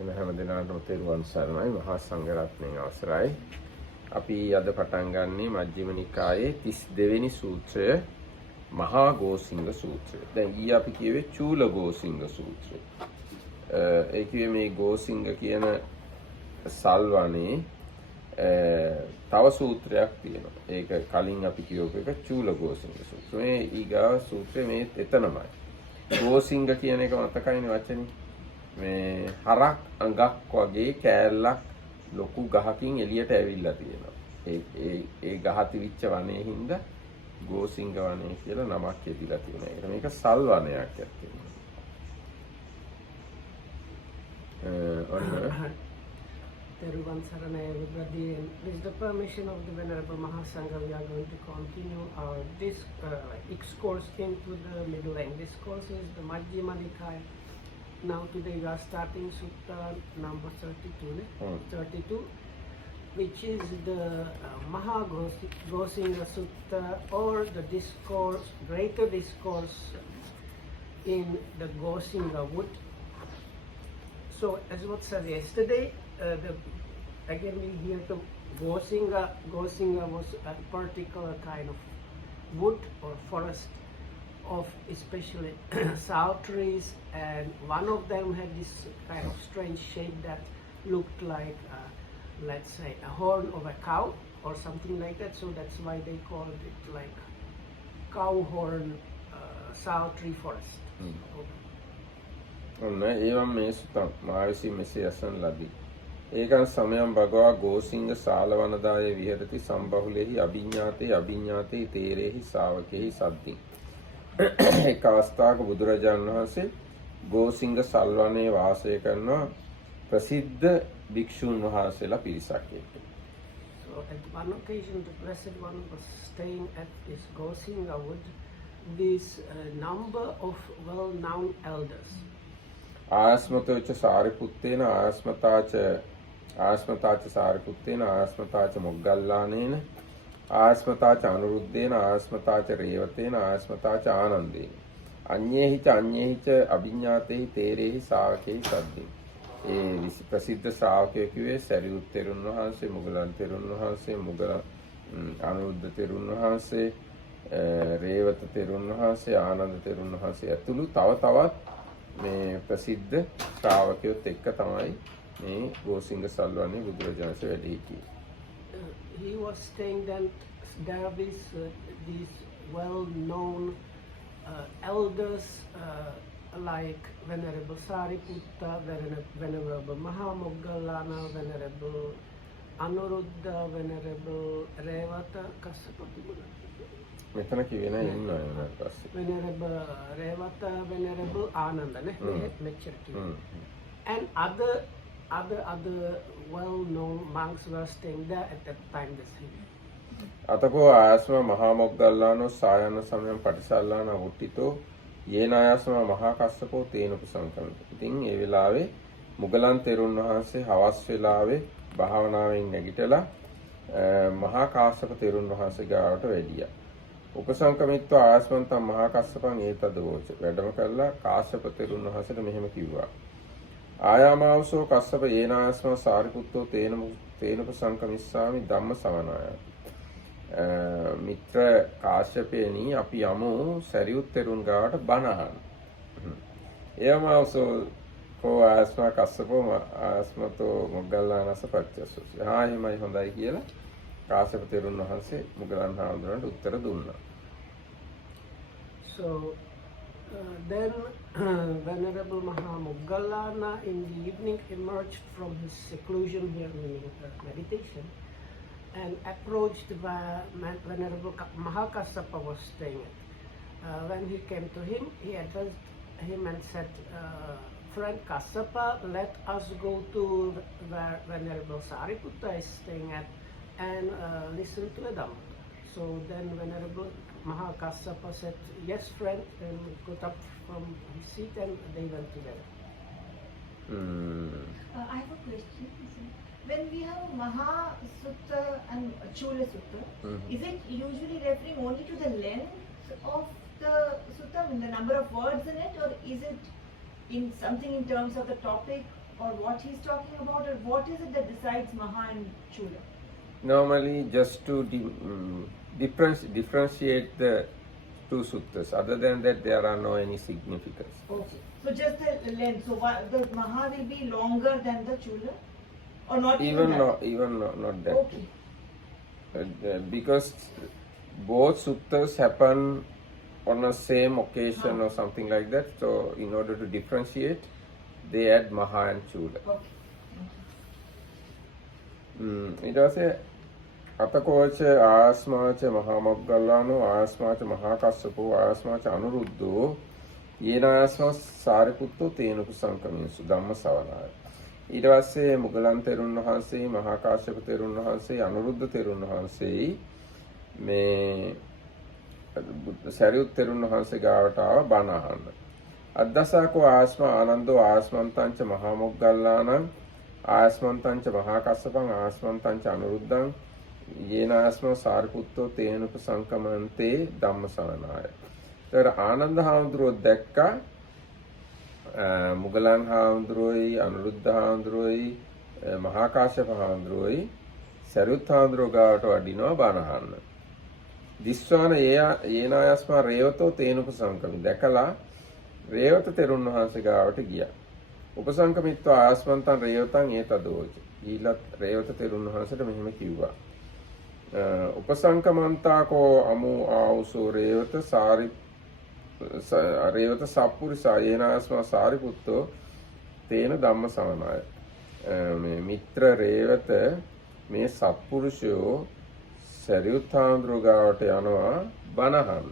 එන හැම දිනකටම තෙරුවන් සරණයි මහා සංඝරත්නයේ අවසරයි. අපි අද පටන් ගන්නේ මජ්ක්‍ධිම නිකායේ 32 වෙනි සූත්‍රය මහාගෝසිංග සූත්‍රය. දැන් ඊයේ අපි කියවේ චූලගෝසිංග සූත්‍රය. ඒ කියේ මේ ගෝසිංග කියන සල්වනේ තව සූත්‍රයක් තියෙනවා. ඒක කලින් අපි කියවපු එක චූලගෝසිංග සූත්‍රය. මේ ඊගා සූත්‍රය මේ එතනමයි. ගෝසිංග කියන එක මතකයිනේ වචනේ. මේ හරක් අඟක් වගේ කෑල්ලක් ලොකු ගහකින් එළියට ඇවිල්ලා තියෙනවා. ඒ ගහ තිවිච්ච වනේ හින්දා ගෝසිංග වනේ කියලා නමක් එදිලා තියෙනවා. ඒකට මේක සල් වනයක් ඇත්තේ. Teruvan Saranaya everybody. With the permission of the Venerable Mahasangha, we are going to continue our discourse into the Middle Length. Discourse is the Majjhima Nikaya. Now today we are starting Sutta number 32, which is the Mahagosinga Sutta, or the discourse, greater discourse in the Gosinga wood. So as what said yesterday, again we hear the Gosinga. Gosinga was a particular kind of wood or forest of especially sour trees, and one of them had this kind of strange shape that looked like, let's say, a horn of a cow or something like that. So that's why they called it like cow horn sour tree forest. एवं मे सुतं माविसि मेसे असन लबि ඒකං සමයං භගවා ගෝසිංග සාලවනදාය විහෙරති සම්බහුලෙහි අභිඤ්ඤාතේ තේරෙහි ශාවකෙහි සද්දින්. එක් අවස්ථාවක බුදුරජාණන් වහන්සේ ගෝසිංග සල්වනයේ වාසය කරන ප්‍රසිද්ධ භික්ෂුන් වහන්සේලා පිරිසක් එක්ක. So at one occasion the Blessed One was staying at this Gosinga wood with this number of well-known elders. ආස්මතෝච සාරිපුත්තේන ආස්මතාච සාරිපුත්තේන ආස්මතාච මොග්ගල්ලානේන ආස්මතාච අනුරුද්ධේන ආස්මතාච රේවතේන ආස්මතාච ආනන්දේන අඤ්ඤේහිච අභිඤ්ඤාතේහි තේරේහි ශාවකේහි සද්දින්. ඒ ප්‍රසිද්ධ ශ්‍රාවකයෝ කිව්වේ සරියුත් තෙරුන් වහන්සේ, මුගලන් තෙරුන් වහන්සේ, අනුරුද්ධ තෙරුන් වහන්සේ, රේවත තෙරුන් වහන්සේ, ආනන්ද තෙරුන් වහන්සේ ඇතුළු තවත් මේ ප්‍රසිද්ධ ශ්‍රාවකයොත් එක්ක තමයි මේ ගෝසිංග සල්වනේ බුදුරජාණන්සේ වැඩ හිටියේ. He was saying that there is these well-known elders like Venerable Sariputta, Venerable Mahamoggallana, Venerable Anuruddha, Venerable Revata, මෙතන කිව්වේ නෑ ඉන්නවා ඊට පස්සේ. Venerable Revata, Venerable Ananda, and other well-known monks were staying there at that time. අතකෝ ආයස්ම මහා මොග්ගල්ලානෝ සායන සමයන් පටිසල්ලාන උට්ටිතෝ යේන ආයස්ම මහා කස්සපෝ තේන උපසංකම. ඉතින් ඒ වෙලාවේ මුගලන් තෙරුන් වහන්සේ හවස් වෙලාවේ භාවනාවෙන් නැගිටලා මහා කාශ්‍යප තෙරුන් වහන්සේ ගාවට වැඩියා. උපසංකමිත්ව ආයස්මන්තම් මහා කස්සපං ඒතද වෝච. වැඩම කළා කාශ්‍යප තෙරුන් වහන්සේට මෙහෙම කිව්වා. ආයාමාවසෝ කස්සප යේන ආයස්ම සාරිපුත්තෝ තේන උපසංකමිස්සාමි ධම්ම සවනාය. මිත්‍ර කාශ්‍යපේනි අපි යමු සරියුත් තෙරුන් ගාවට බණ අහන්න. එයමාවසෝ කෝ ආයස්ම කස්සපෝ ආයස්මතෝ මොග්ගල්ලානස පච්චසෝ. එහෙමයි හොඳයි කියලා කාශ්‍යප තෙරුන් වහන්සේ මුගලන් හාමුදුරන්ට උත්තර දුන්නා. So then Venerable Mahamoggallana in the evening emerged from his seclusion here, meaning meditation, and approached where Venerable Mahakassapa was staying. When he came to him, he addressed him and said, "Friend Kassapa, let us go to where Venerable Sariputta is staying at and listen to a Dhamma." So then Venerable Mahakassapa said, "Yes, friend," and got up from his seat and they went together. I have a question. When we have Maha Sutta and Chula Sutta, is it usually referring only to the length of the sutta, the number of words in it, or is it in something in terms of the topic or what he's talking about, or what is it that decides Maha and Chula? Normally, just to differentiate the two suttas. Other than that, there are no any significance. Okay. So just the length. So the Maha will be longer than the Chula, or not even that? Not that. Okay. Because both suttas happen on a same occasion or something like that. So in order to differentiate, they add Maha and Chula. Okay. ඊට පස්සේ අතකෝච ආස්මාච මහා මොග්ගල්ලානෝ ආස්මාච මහා කස්සපෝ ආස්මාච අනුරුද්ධෝ යේනාස්ම සාරිපුත්තෝ තේනු සංකමියසු ධම්ම සවනාය. ඊට පස්සේ මුගලන් තෙරුන් වහන්සේ මහා කාශ්‍යප තෙරුන් වහන්සේ අනුරුද්ධ තෙරුන් වහන්සේ මේ සරියුත් තෙරුන් වහන්සේ ගාවට ආව බණ අහන්න. අද්දසාකෝ ආස්මා ආනන්දෝ ආස්මන්තංච මහා මොග්ගල්ලානං ආස්මන්තංච මහා කස්සපං ආස්මන්තංච අනුරුද්ධං යේනාස්ම සාරිපුත්තෝ තේනුප සංකමන්තේ ධම්මසවනාය. ඒතර ආනන්ද හාමුදුරුවෝ දැක්කා මුගලන් හාමුදුරුවෝයි අනුරුද්ධ හාමුදුරුවෝයි මහා කාශ්‍යප හාමුදුරුවෝයි සරියුත් හාමුදුරුවෝ ගාවට වඩිනවා බණ අහන්න. දිස්වාන යේනායස්මා රේවතෝ තේනුප සංකමි දැකලා රේවත තෙරුන් වහන්සේ ගාවට ගියා. උපසංකමිත්වා ආස්මන්තං රේවතං ඒතදෝච. ඊළත් රේවත තෙරුන් වහන්සේට මෙහෙම කිව්වා. උපසංකමන්තාකෝ අමු ආවුසෝ රේවත සප්පුරිසා යේනාස්මා සාරිපුත්තෝ තේන ධම්ම සවනාය. මේ මිත්‍ර රේවත මේ සත්පුරුෂයෝ සරියුත් හාමුදුරුවෝ ගාවට යනවා බණ අහන්න.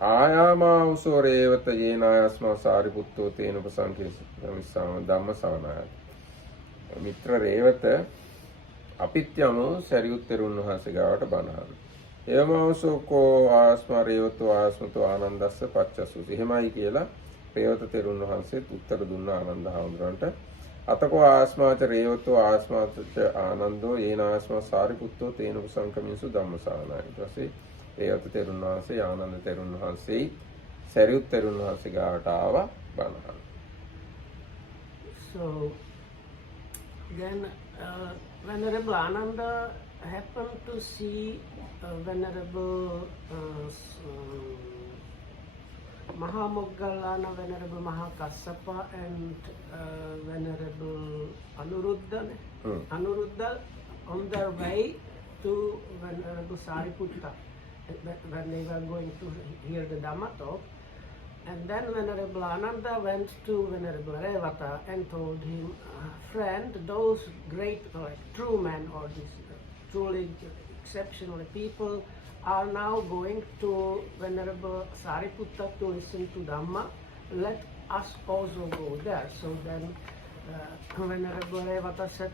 ආයාමාවුසෝ රේවත යේනායස්මා සාරිපුත්තෝ තේන උපසංකේසමිස්සාම ධම්ම සවනාය. මිත්‍ර රේවත අපිත් යමු සරියුත් තෙරුන් වහන්සේ ගාවට බණ අහන්න. එවමවසෝකෝ ආස්මා රේවතෝ ආස්මතෝ ආනන්දස්ස පච්චසුසි. එහෙමයි කියලා රේවත තෙරුන් වහන්සේත් උත්තර දුන්නා ආනන්ද හාමුදුරන්ට. අතකෝ ආස්මාච රේවතෝ ආස්මාච ආනන්දෝ යේනාස්මා සාරිපුත්තෝ තේන උපසංකමිසු ධම්මසවනාය. ඊට පස්සේ රේවත තෙරුන් වහන්සේ ආනන්ද තෙරුන් වහන්සේ සරියුත් තෙරුන් වහන්සේ ගාවට ආවා බණ අහන්න. So then Venerable Ananda happened to see Venerable Mahamoggallana, Venerable Mahakassapa, and Venerable Anuruddha. Anuruddha on their way to Venerable Sariputta when they were going to hear the Dhamma talk. And then Venerable Ananda went to Venerable Revata and told him, friend, those great true men or these truly exceptional people are now going to Venerable Sariputta to listen to Dhamma. Let us also go there. So then Venerable Revata said,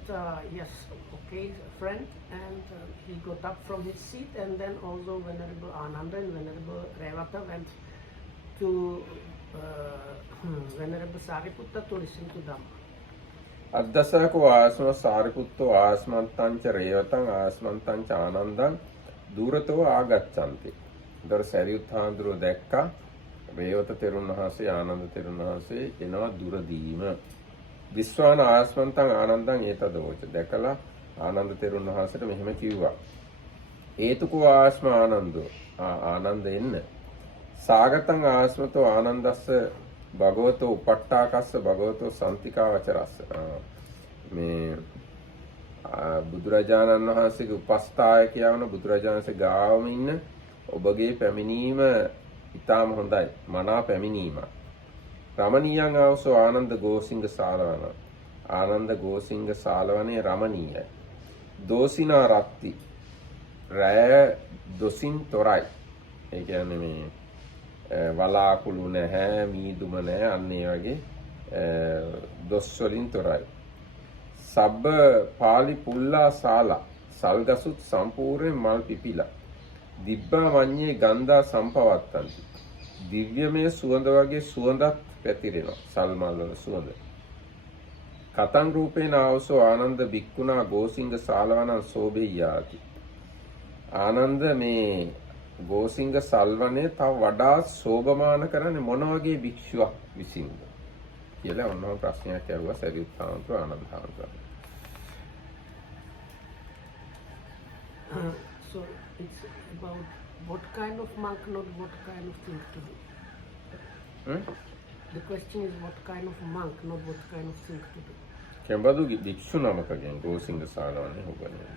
yes, okay, friend. And he got up from his seat, and then also Venerable Ananda and Venerable Revata went to Venerable Sariputta to listen to Dhamma. අද්දසකෝ ආස්ම සාරිපුත්තෝ ආස්මන්තංච රේවතං ආස්මන්තංච ආනන්දං දුරතෝ ආගච්ඡanti. දර සරියුත් හාමුදුරුවෝ දැක්කා රේවත තෙරුන් වහන්සේ ආනන්ද තෙරුන් වහන්සේ එනවා දුරදීම. විශ්වාන ආස්මන්තං ආනන්දං ඒතදෝච. දැකලා ආනන්ද තෙරුන් වහන්සේට මෙහෙම කිව්වා. හේතුකෝ ආස්ම ආනන්දෝ ආනන්ද එන්න. සාගතං ආස්මතෝ ආනන්දස්ස භගවතෝ උපට්ඨාකස්ස භගවතෝ සම්තිකා වචරස්ස. මේ බුදුරජාණන් වහන්සේගේ උපස්ථායකයා වන බුදුරජාණන් වහන්සේ ගාවම ඉන්න ඔබගේ පැමිණීම ඉතාම හොඳයි. මනා පැමිණීමක්. රමණීයං ආවසෝ ආනන්ද ගෝසිංග සාලවන. ආනන්ද ගෝසිංග සාලවනේ රමණීයයි. දෝසිනා රත්ති. රෑ දොසින් තොරයි. ඒ කියන්නේ මේ වලාකුළු නැහැ, මීදුම නැහැ, අන්න ඒ වගේ දොස් වලින් තොරයි. සබ්බ පාලි පුල්ලා සාලා. සල්ගසුත් සම්පූර්ණයෙන් මල් පිපිලා. දිබ්බා මඤ්ඤේ ගන්ධා සම්පවත්තන්ති. දිව්‍යමය සුවඳ වගේ සුවඳක් පැතිරෙනවා. සල් මල් වල සුවඳ. කතං රූපේන ආවසෝ ආනන්ද බික්කුණා ගෝසිංග සාලවනං සෝබෙය්‍යාති. ආනන්ද මේ ගෝසිංග සල්වනේ තව වඩා සෝභමාන කරන්නේ මොන වගේ භික්ෂුවක් විසින්ද? කියලා ඔන්නම ප්‍රශ්නයක් ඇහුවා සරියුත් හාමුදුරුවෝ ආනන්ද හාමුදුරුවෝ. So it's about what kind of monk, not what kind of thing to do. The question is what kind of monk, not what kind of thing to do. කෙබඳු භික්ෂු නමකගෙන් ගෝසිංග ශාලාවනේ හොබන්නේ.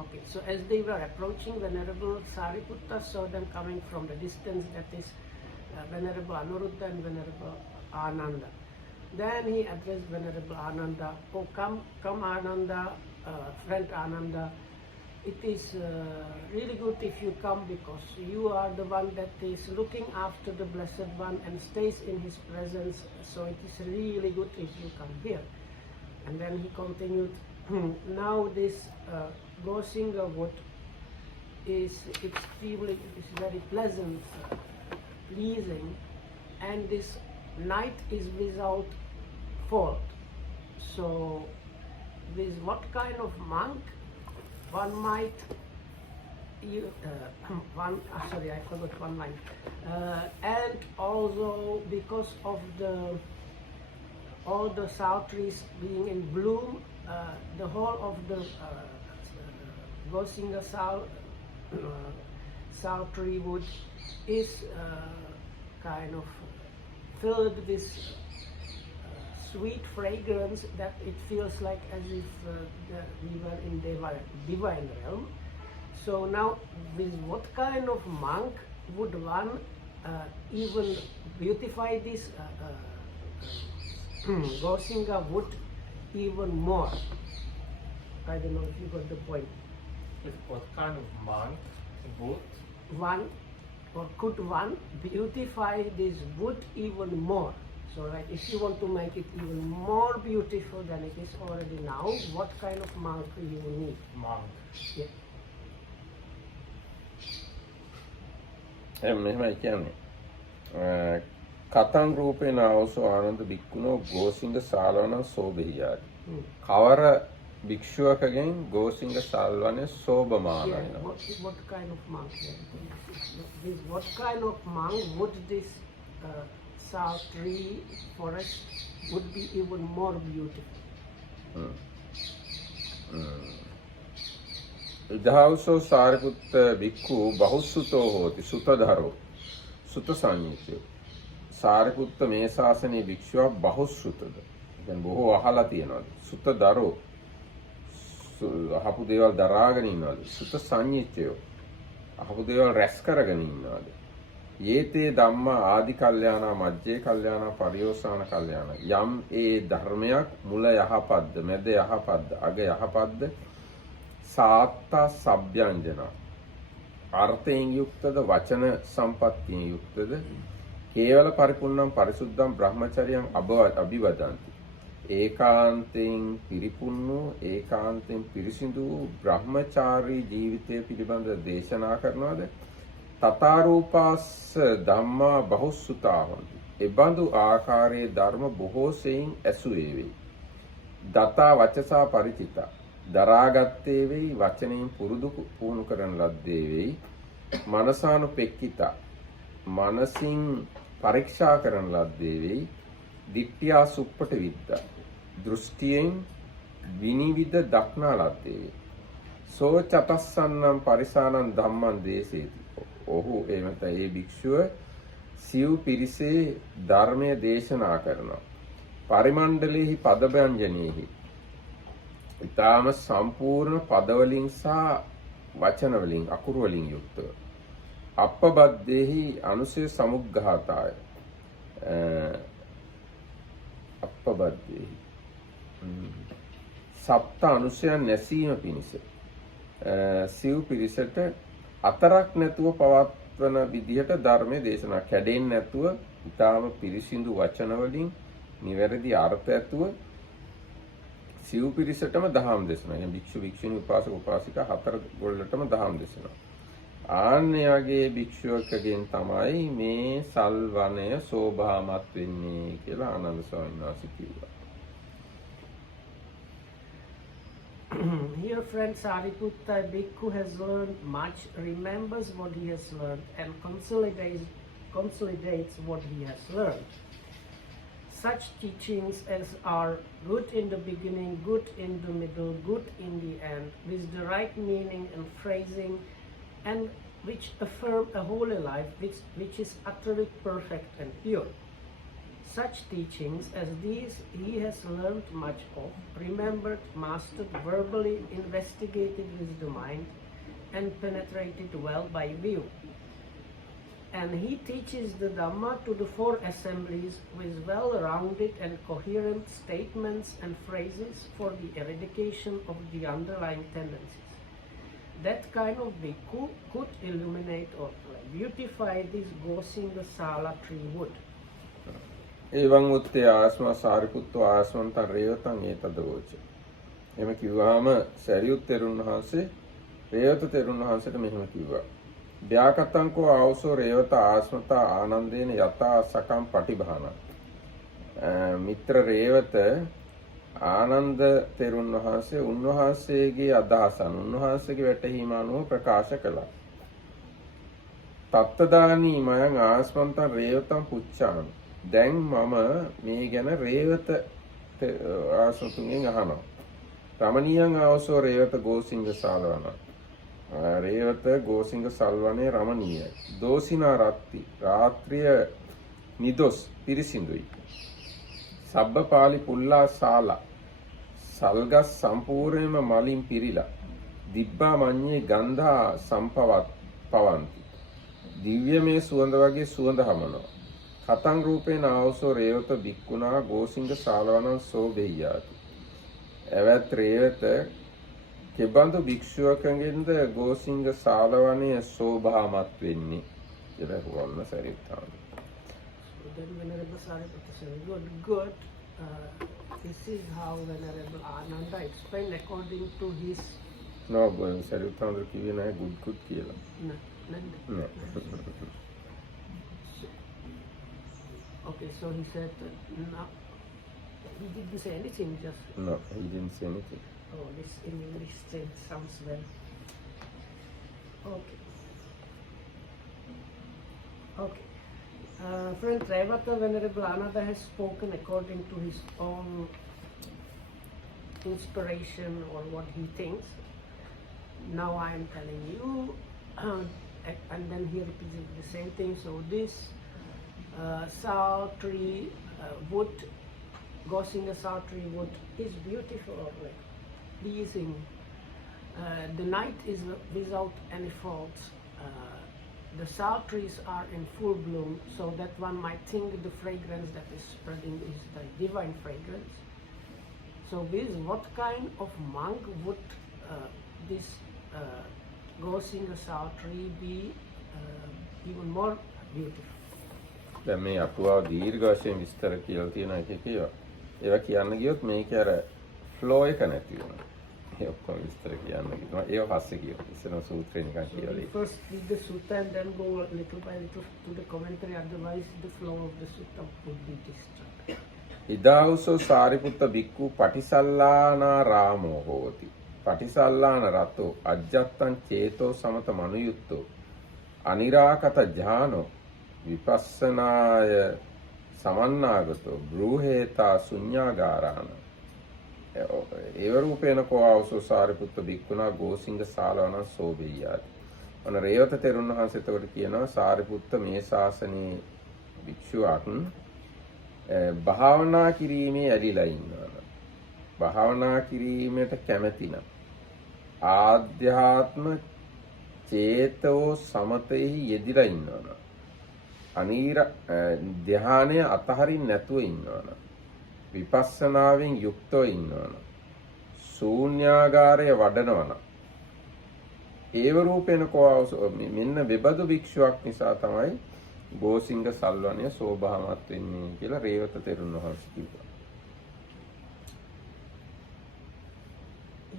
Okay, so as they were approaching, Venerable Sariputta saw them coming from the distance, that is Venerable Anuruddha and Venerable Ananda. Then he addressed Venerable Ananda, "Oh, come Ananda, friend Ananda, it is really good if you come because you are the one that is looking after the Blessed One and stays in his presence, so it is really good if you come here." And then he continued, "Now this Gosinga wood is extremely, it is very pleasant, pleasing, and this night is without fault. So with what kind of monk one might sorry, I forgot one line. And also because of all the sour trees being in bloom, the whole of the Gosinga sour tree wood is kind of filled with sweet fragrance that it feels like as if we were in the divine realm. So now with what kind of monk would one even beautify this Gosinga wood even more?" I don't know if you got the point. With what kind of monk would One, or could one beautify this wood even more? So like if you want to make it even more beautiful than it is already now, what kind of monk you will need? monk? Yeah. මෙහෙමයි කියන්නේ. කතං රූපේන ආවසෝ ආනන්ද භික්ඛුනෝ ගෝසිංග ශාලාවන සෝභියාති. කවර භික්ෂුවකගෙන් ගෝසිංග ශාලාවනේ සෝභමානයි. Yeah. What kind of monk? With what kind of monk would this sour tree forest would be even more beautiful? ඉදහවසෝ Sariputta භික්ඛු බහුසුතෝ හෝති සුතධරෝ සුත සංයුක්තෝ. සාරිපුත්ත මේ ශාසනයේ භික්ෂුව බහුසුතද. දැන් බොහෝ අහලා තියෙනවාද. සුතධරෝ අහපු දේවල් දරාගෙන ඉන්නවාද. සුත සංයුක්තෝ අහපු දේවල් රැස් කරගෙන ඉන්නවාද. යේතේ ධම්මා ආදි කල්යාණා මජ්ජේ කල්යාණා පරියෝසాన කල්යාණා. යම් ඒ ධර්මයක් මුල යහපත්ද මැද යහපත්ද අග යහපත්ද සාත්තා සබ්යංජන අර්ථයෙන් යුක්තද වචන සම්පත්තියෙන් යුක්තද කේවල පරිපූර්ණම් පරිසුද්ධම් බ්‍රහ්මචර්යං අභිවදන්ති. ඒකාන්තයෙන් පිරිපුන්නු ඒකාන්තයෙන් පිරිසිදු බ්‍රහ්මචාරී ජීවිතය පිළිබඳ දේශනා කරනවාද. තථාරූපාස්ස ධම්මා බහුසුතා හොಂತಿ. එබඳු ආකාරයේ ධර්ම බොහෝ සෙයින් ඇසුවේ වෙයි. දතා වචසා පරිචිතා දරාගත්තේ වෙයි වචනයෙන් පුහුණු කරන ලද්දේ වෙයි. මනසානුපෙක්කිතා මනසින් පරීක්ෂා කරන ලද්දේ වෙයි. දිට්ඨියා සුප්පට විද්දා දෘෂ්ටියෙන් විනිවිද දක්නා ලද්දේ වෙයි. සෝ චතස්සන්නම් පරිසානං ධම්මං දේසේති. ඔහු එමෙත ඒ භික්ෂුව සිව් පිරිසේ ධර්මය දේශනා කරනවා. පරිමණ්ඩලෙහි පදභංජනේහි ඊටාම සම්පූර්ණ පදවලින් සහ වචන වලින් අකුරු වලින් යුක්තව. අපබද්දේහි අනුසය සමුග්ඝාතාය. අපබද්දේහි සප්ත අනුසයන් නැසීම පිණිස සිව් පිරිසට අතරක් නැතුව පවත්වන විදිහට ධර්මයේ දේශනා කැඩෙන්නේ නැතුව ඊටාම පිරිසිදු වචන වලින් නිවැරදි අර්ථ ඇතුව සිව් පිරිසටම දහම් දේශනා. يعني භික්ෂු භික්ෂුණී උපාසක උපාසිකා හතර ගොල්ලටම දහම් දේශනා. ආන්‍යගේ භික්ෂුවකගෙන් තමයි මේ සල්වනය සෝභාමත් වෙන්නේ කියලා ආනන්ද ස්වාමීන් වහන්සේ කිව්වා. Here, friend Sariputta Bhikkhu has learned much, remembers what he has learned, and consolidates what he has learned. Such teachings as are good in the beginning, good in the middle, good in the end, with the right meaning and phrasing, and which affirm a holy life which is utterly perfect and pure. Such teachings as these he has learned much of, remembered, mastered verbally, investigated with the mind, and penetrated well by view. And he teaches the Dhamma to the four assemblies with well-rounded and coherent statements and phrases for the eradication of the underlying tendencies. That kind of bhikkhu could illuminate or beautify this Gosinga Sala tree wood. එවං උත්තේ ආස්ම සාරිපුත්තු ආස්මන්තං රේවතං ඒතදවෝච. එහෙම කිව්වහම සරියුත් තෙරුන් වහන්සේ රේවත තෙරුන් වහන්සේට මෙහෙම කිව්වා. ව්‍යාකතංකෝ ආවසෝ රේවත ආස්මතා ආනන්දේන යතා සකම් පටිභාන. මිත්‍ර රේවත ආනන්ද තෙරුන් වහන්සේ උන්වහන්සේගේ අදහසන් උන්වහන්සේගේ වැටහීම අනුව ප්‍රකාශ කළා. තත්තදානී මයං ආස්මන්තං රේවතං පුච්ඡාමි. දැන් මම මේ ගැන රේවත ආසතුන්ගෙන් අහනවා. රමණීයං ආවසෝ රේවත ගෝසිංග සාලවන. රේවත ගෝසිංග සල්වනේ රමණීයයි. දෝසිනා රත්ති රාත්‍රිය නිදොස් පිරිසිදුයි. සබ්බපාලි පුල්ලා සාලා සල්ගස් සම්පූර්ණයෙන්ම මලින් පිරීලා. දිබ්බා මඤ්ඤේ ගන්ධා සම්පවත් පවන්ති. දිව්‍යමය සුවඳ වගේ සුවඳ හමනවා. කතං රූපේන ආවසෝ රේවත බික්කුණා ගෝසිංග සාලවනං සෝබෙය්‍යාති. එවත් රේවත කෙබඳු භික්ෂුවකගෙන්ද ගෝසිංග සාලවනය සෝභාමත් වෙන්නේ කියලා හුවන්න සරියුත්තාන. So then Venerable Sariputta said, good. This is how Venerable Ananda explained according to his... No, සරියුත්තාන කිව්වේ නැහැ good කියලා. No. Okay, so he said, no, he didn't say anything, just... No, he didn't say anything. Oh, this in English sounds well. Okay. Okay. Friend Revata, Venerable Ananda has spoken according to his own inspiration or what he thinks. Now I am telling you, and then he repeated the same thing. So this sal tree wood, Gosinga sal tree wood is beautiful, like pleasing. The night is without any faults. The sal trees are in full bloom, so that one might think the fragrance that is spreading is the divine fragrance. So with what kind of monk would this Gosinga sal tree be even more beautiful? දැන් මේ අටුවාව දීර්ඝ වශයෙන් විස්තර කියලා තියෙන එක කියවා. ඒවා කියන්න ගියොත් මේකේ අර ෆ්ලෝ එක නැති වෙනවා. ඒ ඔක්කොම විස්තර කියන්න ගියොත් ඒව පස්සේ කියනවා. ඉස්සෙල්ලා සූත්‍රේ නිකන් කියලා. We first read the sutta and then go little by little to the commentary, otherwise the flow of the sutta would be disturbed. ඉදාවුසෝ Sariputta බික්කු පටිසල්ලානා රාමෝ හෝති. පටිසල්ලාන රතෝ අජ්ජත්තං චේතෝ සමත මනුයුත්තෝ අනිරාකත ඥානෝ විපස්සනාය සමන්නාගතෝ බ්‍රූහේතා ශුඤ්ඤාගාරාණ. ඒව රූපේන කෝ ආවසෝ සාරිපුත්ත බික්කුණා ගෝසිංග සාලවන සෝබෙය්‍යාති. අන රේවත තෙරුන් වහන්සේ එතකොට කියනවා සාරිපුත්ත මේ ශාසනයේ භික්ෂුවක් භාවනා කිරීමේ ඇලිලා ඉන්නවා. භාවනා කිරීමට කැමැති නම් ආධ්‍යාත්ම චේතෝ සමතෙහි යෙදිලා ඉන්නවා. අනීර ධ්‍යානය අතහරින්න නැතුව ඉන්නවනම් විපස්සනාවෙන් යුක්තව ඉන්නවනම් ශූන්‍යාගාරය වඩනවනම් ඒව රූපේන කෝවස මෙන්න වෙබදු භික්ෂුවක් නිසා තමයි ගෝසිංග සල්වනය සෝභාමත් වෙන්නේ කියලා රේවත තෙරුන් වහන්සේ කිව්වා.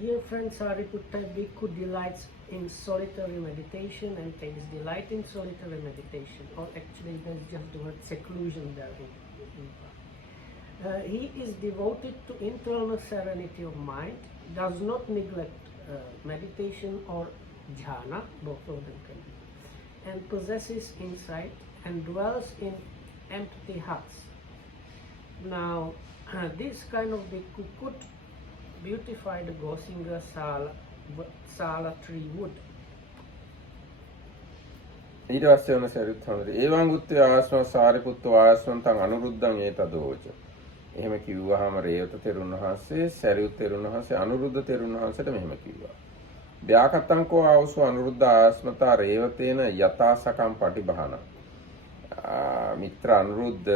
Here, friend Sariputta Bhikkhu delights in solitary meditation and takes delight in solitary meditation, or actually there's just the word seclusion there. He is devoted to internal serenity of mind, does not neglect meditation or jhana, both of them can be, and possesses insight and dwells in empty huts. Now, this kind of bhikkhu could beautify the Gosinga Sala tree wood. ඊට පස්සේ වන සරියුත් හඳුරේ ඒවං උත්තේ ආස්ම සාරිපුත්ත ආස්මන්තං අනුරුද්ධං ඒතදෝච. එහෙම කිව්වහම රේවත තෙරුන් වහන්සේ සරියුත් තෙරුන් වහන්සේ අනුරුද්ධ තෙරුන් වහන්සේට මෙහෙම කිව්වා. ව්‍යාකත්තංකෝ ආවසු අනුරුද්ධ ආස්මතා රේවතේන යතාසකම් පටිභාන. මිත්‍ර අනුරුද්ධ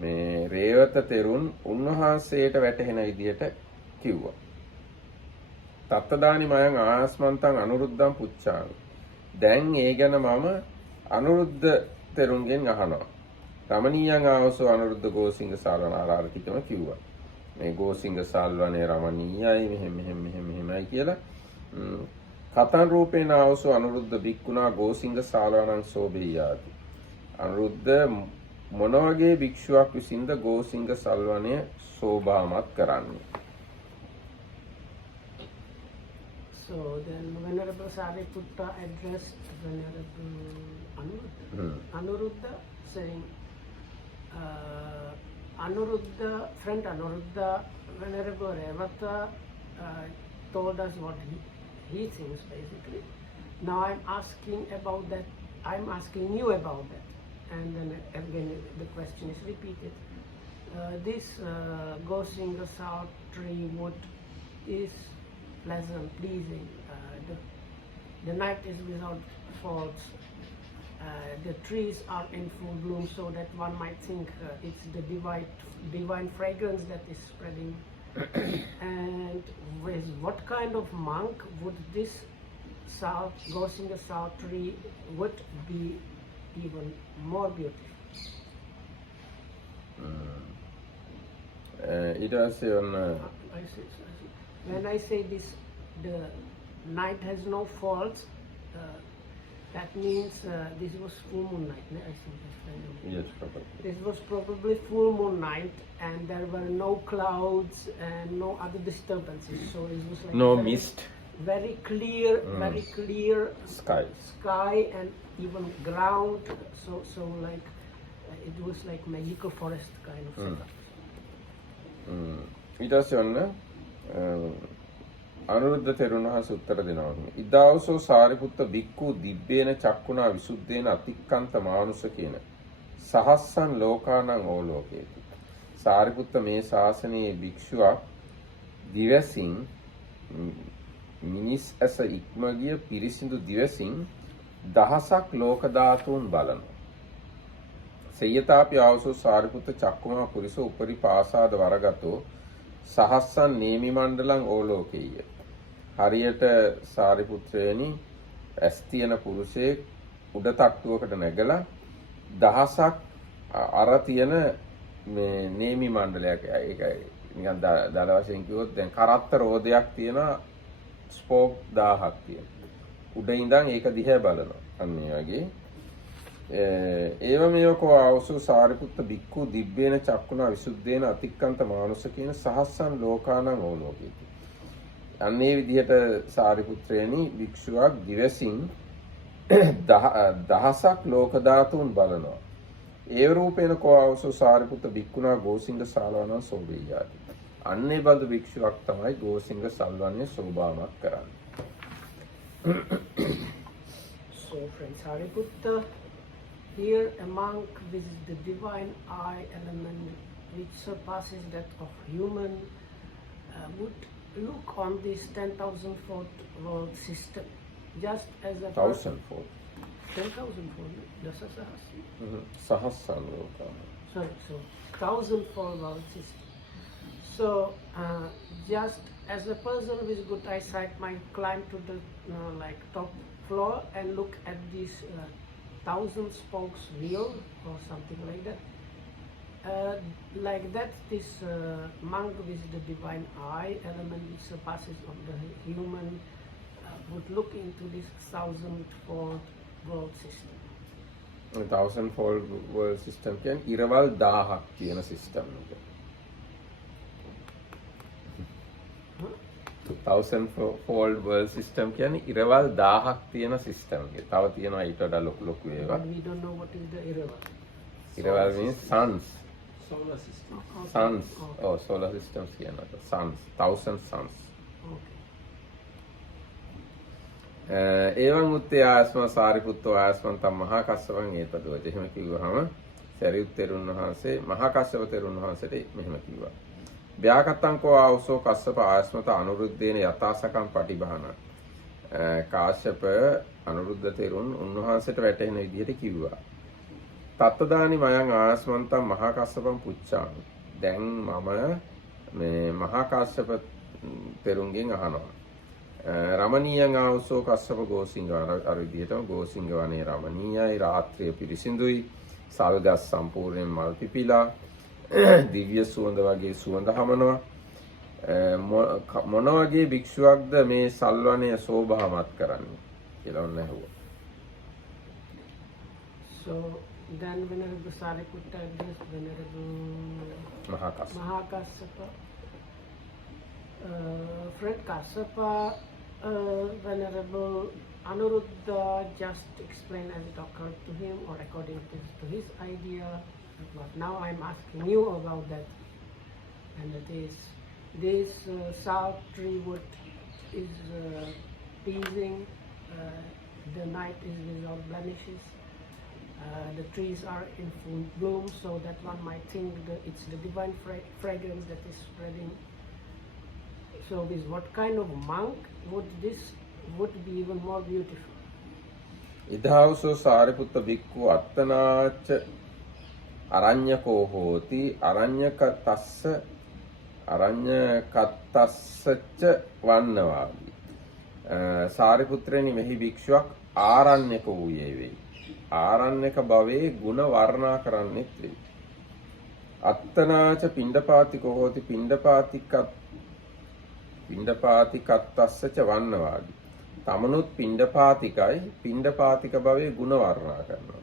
මේ රේවත තෙරුන් උන්වහන්සේට වැටහෙන විදිහට කිව්වා. තත්තදානි මයං ආස්මන්තං අනුරුද්ධං පුච්ඡාමි. දැන් ඒ ගැන මම අනුරුද්ධ තෙරුන්ගෙන් අහනවා. රමණීයං ආවසෝ අනුරුද්ධ ගෝසිංග සාලනාරාර්ථිකම කිව්වා. මේ ගෝසිංග සාල්වනේ රමණීයයි මෙහෙමයි කියලා. කතන් රූපේන ආවසෝ අනුරුද්ධ භික්ඛුනා ගෝසිංග සාලවනං සෝභියාති. අනුරුද්ධ මොන වගේ භික්ෂුවක් විසින්ද ගෝසිංග සල්වනය සෝභාමත් කරන්නේ? So then Venerable Sariputta addressed Venerable Anuruddha, saying, friend Anuruddha, Venerable Revata told us what he thinks basically. Now I'm asking about that, I'm asking you about that. And then again the question is repeated. This Gosinga Sal tree wood is pleasant, pleasing. The night is without faults. The trees are in full bloom, so that one might think it's the divine fragrance that is spreading. And with what kind of monk would this Gosinga Sal tree would be even more beautiful? It was on. When I say this, the night has no faults, that means this was full moon night. I think that's Yes, probably. This was probably full moon night, and there were no clouds and no other disturbances. So it was like No mist. very clear sky and even ground. So like it was like magical forest kind of setup. ඊට පස්සේ ඔන්න අනුරුද්ධ තෙරුණ වහන්සේ උත්තර දෙනවා. ඉදාවසෝ සාරිපුත්ත බික්ඛු දිබ්බේන චක්කුණා විසුද්ධේන අතික්කන්ත මානුෂ කියන සහස්සන් ලෝකානං ඕලෝකේති. සාරිපුත්ත මේ ශාසනයේ භික්ෂුවක් දිවසින් මිනිස් ඇස ඉක්ම ගිය පිරිසිදු දිවසින් දහසක් ලෝක ධාතුන් බලනවා. සේයතාපි ආවසෝ සාරිපුත්ත චක්කුමා පුරිස උපරි පාසාද වරගතෝ සහස්සන් නේමි මණ්ඩලං ඕලෝකෙය. හරියට සාරිපුත්‍රයනි ඇස් තියෙන පුරුෂයෙක් උඩ තට්ටුවකට නැගලා දහසක් අර තියෙන මේ නේමි මණ්ඩලයක්. ඒකයි නිකන් දල වශයෙන් කිව්වොත් දැන් කරත්ත රෝදයක් තියෙන ස්පෝක් 1000ක් තියෙන. උඩ ඉඳන් ඒක දිහා බලනවා. අන්න ඒ වගේ ඒවමේවකෝ ආවසු සාරිපුත්ත බික්ඛු දිබ්බේන චක්කුණා විසුද්ධේන අතික්කන්ත මානුෂ කියන සහස්සන් ලෝකානං ඕලෝකේති. අන්නේ විදිහට සාරිපුත්‍රයනි භික්ෂුවක් දිවසින් දහසක් ලෝක ධාතුන් බලනවා. ඒ රූපේන කෝ ආවසු සාරිපුත්ත බික්ඛුනා ගෝසිංග සාලවනං සෝභියාති. අන්නේ බඳු භික්ෂුවක් තමයි ගෝසිංග සල්වන්නේ සෝභාමත් කරන්නේ. So friends, Sariputta, here a monk with the divine eye element which surpasses that of human would look on this 10,000-fold world system just as a 1000-fold. 10,000-fold, dasasahasra. Sahasran lokana. Sorry, so 1,000-fold world system. So just as a person with good eyesight might climb to the like top floor and look at this 1,000 spokes wheel or something like that. Like that, this monk with the divine eye element which surpasses of the human would look into this 1,000-fold world system. 1000-fold world system කියන්නේ ඉරවල් 1000ක් කියන system එක. 1000-fold world system කියන්නේ ඉරවල් 1000ක් තියෙන system එක. තව තියෙනවා ඊට වඩා ලොකු ඒවා. But we don't know what is the Irava. ඉරවල් means suns. Solar system. Suns. Okay. Oh, solar systems කියනවා. Suns. 1000 suns. Okay. එවං උත්තේ ආයස්මා සාරිපුත්තෝ ආයස්මන්තම් මහා කස්සපං ඒතදෝච. එහෙම කිව්වහම සරියුත් තෙරුන් වහන්සේ මහා කස්සප තෙරුන් වහන්සේට මෙහෙම කිව්වා. ව්‍යාකත්තංකෝ ආවසෝ කස්සප ආයස්මත අනුරුද්ධේන යථාසකම් පටිභාන. කාශ්‍යප අනුරුද්ධ තෙරුන් උන්වහන්සේට වැටෙන විදිහට කිව්වා. තත්තදානි මයං ආයස්මන්තම් මහා කස්සපං පුච්ඡාමි. දැන් මම මේ මහා කාශ්‍යප තෙරුන්ගෙන් අහනවා. රමණීයං ආවසෝ කස්සප ගෝසිංග අර විදිහටම ගෝසිංග වනේ රමණීයයි රාත්‍රිය පිරිසිදුයි සල්ගස් සම්පූර්ණයෙන් මල් පිපිලා දිව්‍ය සුවඳ වගේ සුවඳ හමනවා මොන වගේ භික්ෂුවක්ද මේ සල්වනය සෝභාමත් කරන්නේ කියලා ඔන්න ඇහුවා. So then Venerable Sariputta addressed Venerable Mahakassapa, Fred Kassapa, Venerable Anuruddha just explained as it occurred to him or according to his idea. But now I'm asking you about that. And it is this sal tree wood is pleasing, the night is without blemishes. The trees are in full bloom, so that one might think that it's the divine fragrance that is spreading. So this, what kind of monk would this would be even more beautiful? ඉදහවසෝ Sariputta බික්ඛු අත්තනාච අරඤ්‍යකෝ හෝති අරඤ්‍යකත්තස්සච වන්නවාදී. සාරිපුත්‍රයනි මෙහි භික්ෂුවක් ආරණ්‍යක වූයේ වෙයි. ආරණ්‍යක භවයේ ගුණ වර්ණනා කරන්නෙත් වෙයි. අත්තනාච පිණ්ඩපාතිකෝ හෝති පිණ්ඩපාතිකත්තස්සච වන්නවාදී. තමනුත් පිණ්ඩපාතිකයි පිණ්ඩපාතික භවයේ ගුණ වර්ණනා කරනවා.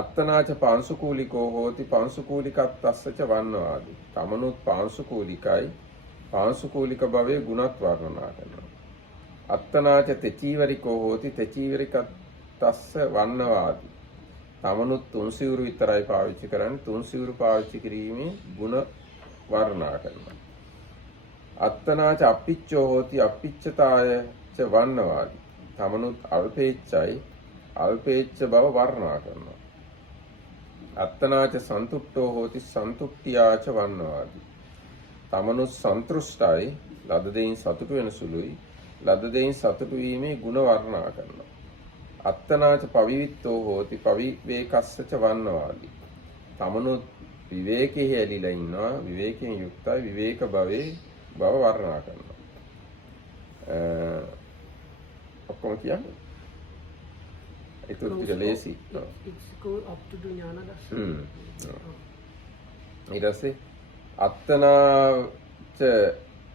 අත්තනාච පාංශුකූලිකෝ හෝති පාංශුකූලිකත්තස්සච වන්නවාදී. තමනුත් පාංශුකූලිකයි පාංශුකූලික භවයේ ගුණත් වර්ණනා කරනවා. අත්තනාච තෙචීවරිකෝ හෝති තෙචීවරිකත්තස්ස වන්නවාදී. තමනුත් තුන්සිවුරු විතරයි පාවිච්චි කරන්නේ තුන්සිවුරු පාවිච්චි කිරීමේ ගුණ වර්ණනා කරනවා. අත්තනාච අප්පිච්චෝ හෝති අප්පිච්චතාය ච වන්නවාදී. තමනුත් අල්පේච්ඡයි අල්පේච්ඡ බව වර්ණනා කරනවා. අත්තනාච සන්තුට්ඨෝ හෝති සන්තුට්ඨියාච වන්නවාදී. තමනුත් සන්තුෂ්ටයි ලද දෙයින් සතුටු වෙන සුළුයි ලද දෙයින් සතුටු වීමේ ගුණ වර්ණනා කරනවා. අත්තනාච පවිවිත්තෝ හෝති පවිවේකස්සච වන්නවාදී. තමනුත් විවේකයේ ඇලිලා ඉන්නවා විවේකයෙන් යුක්තයි විවේක භවයේ බව වර්ණනා කරනවා. ඔක්කොම කියන්නේ ඒක ටික ලේසි. It's good up to do jnana darsana. ඊට පස්සේ අත්තනාච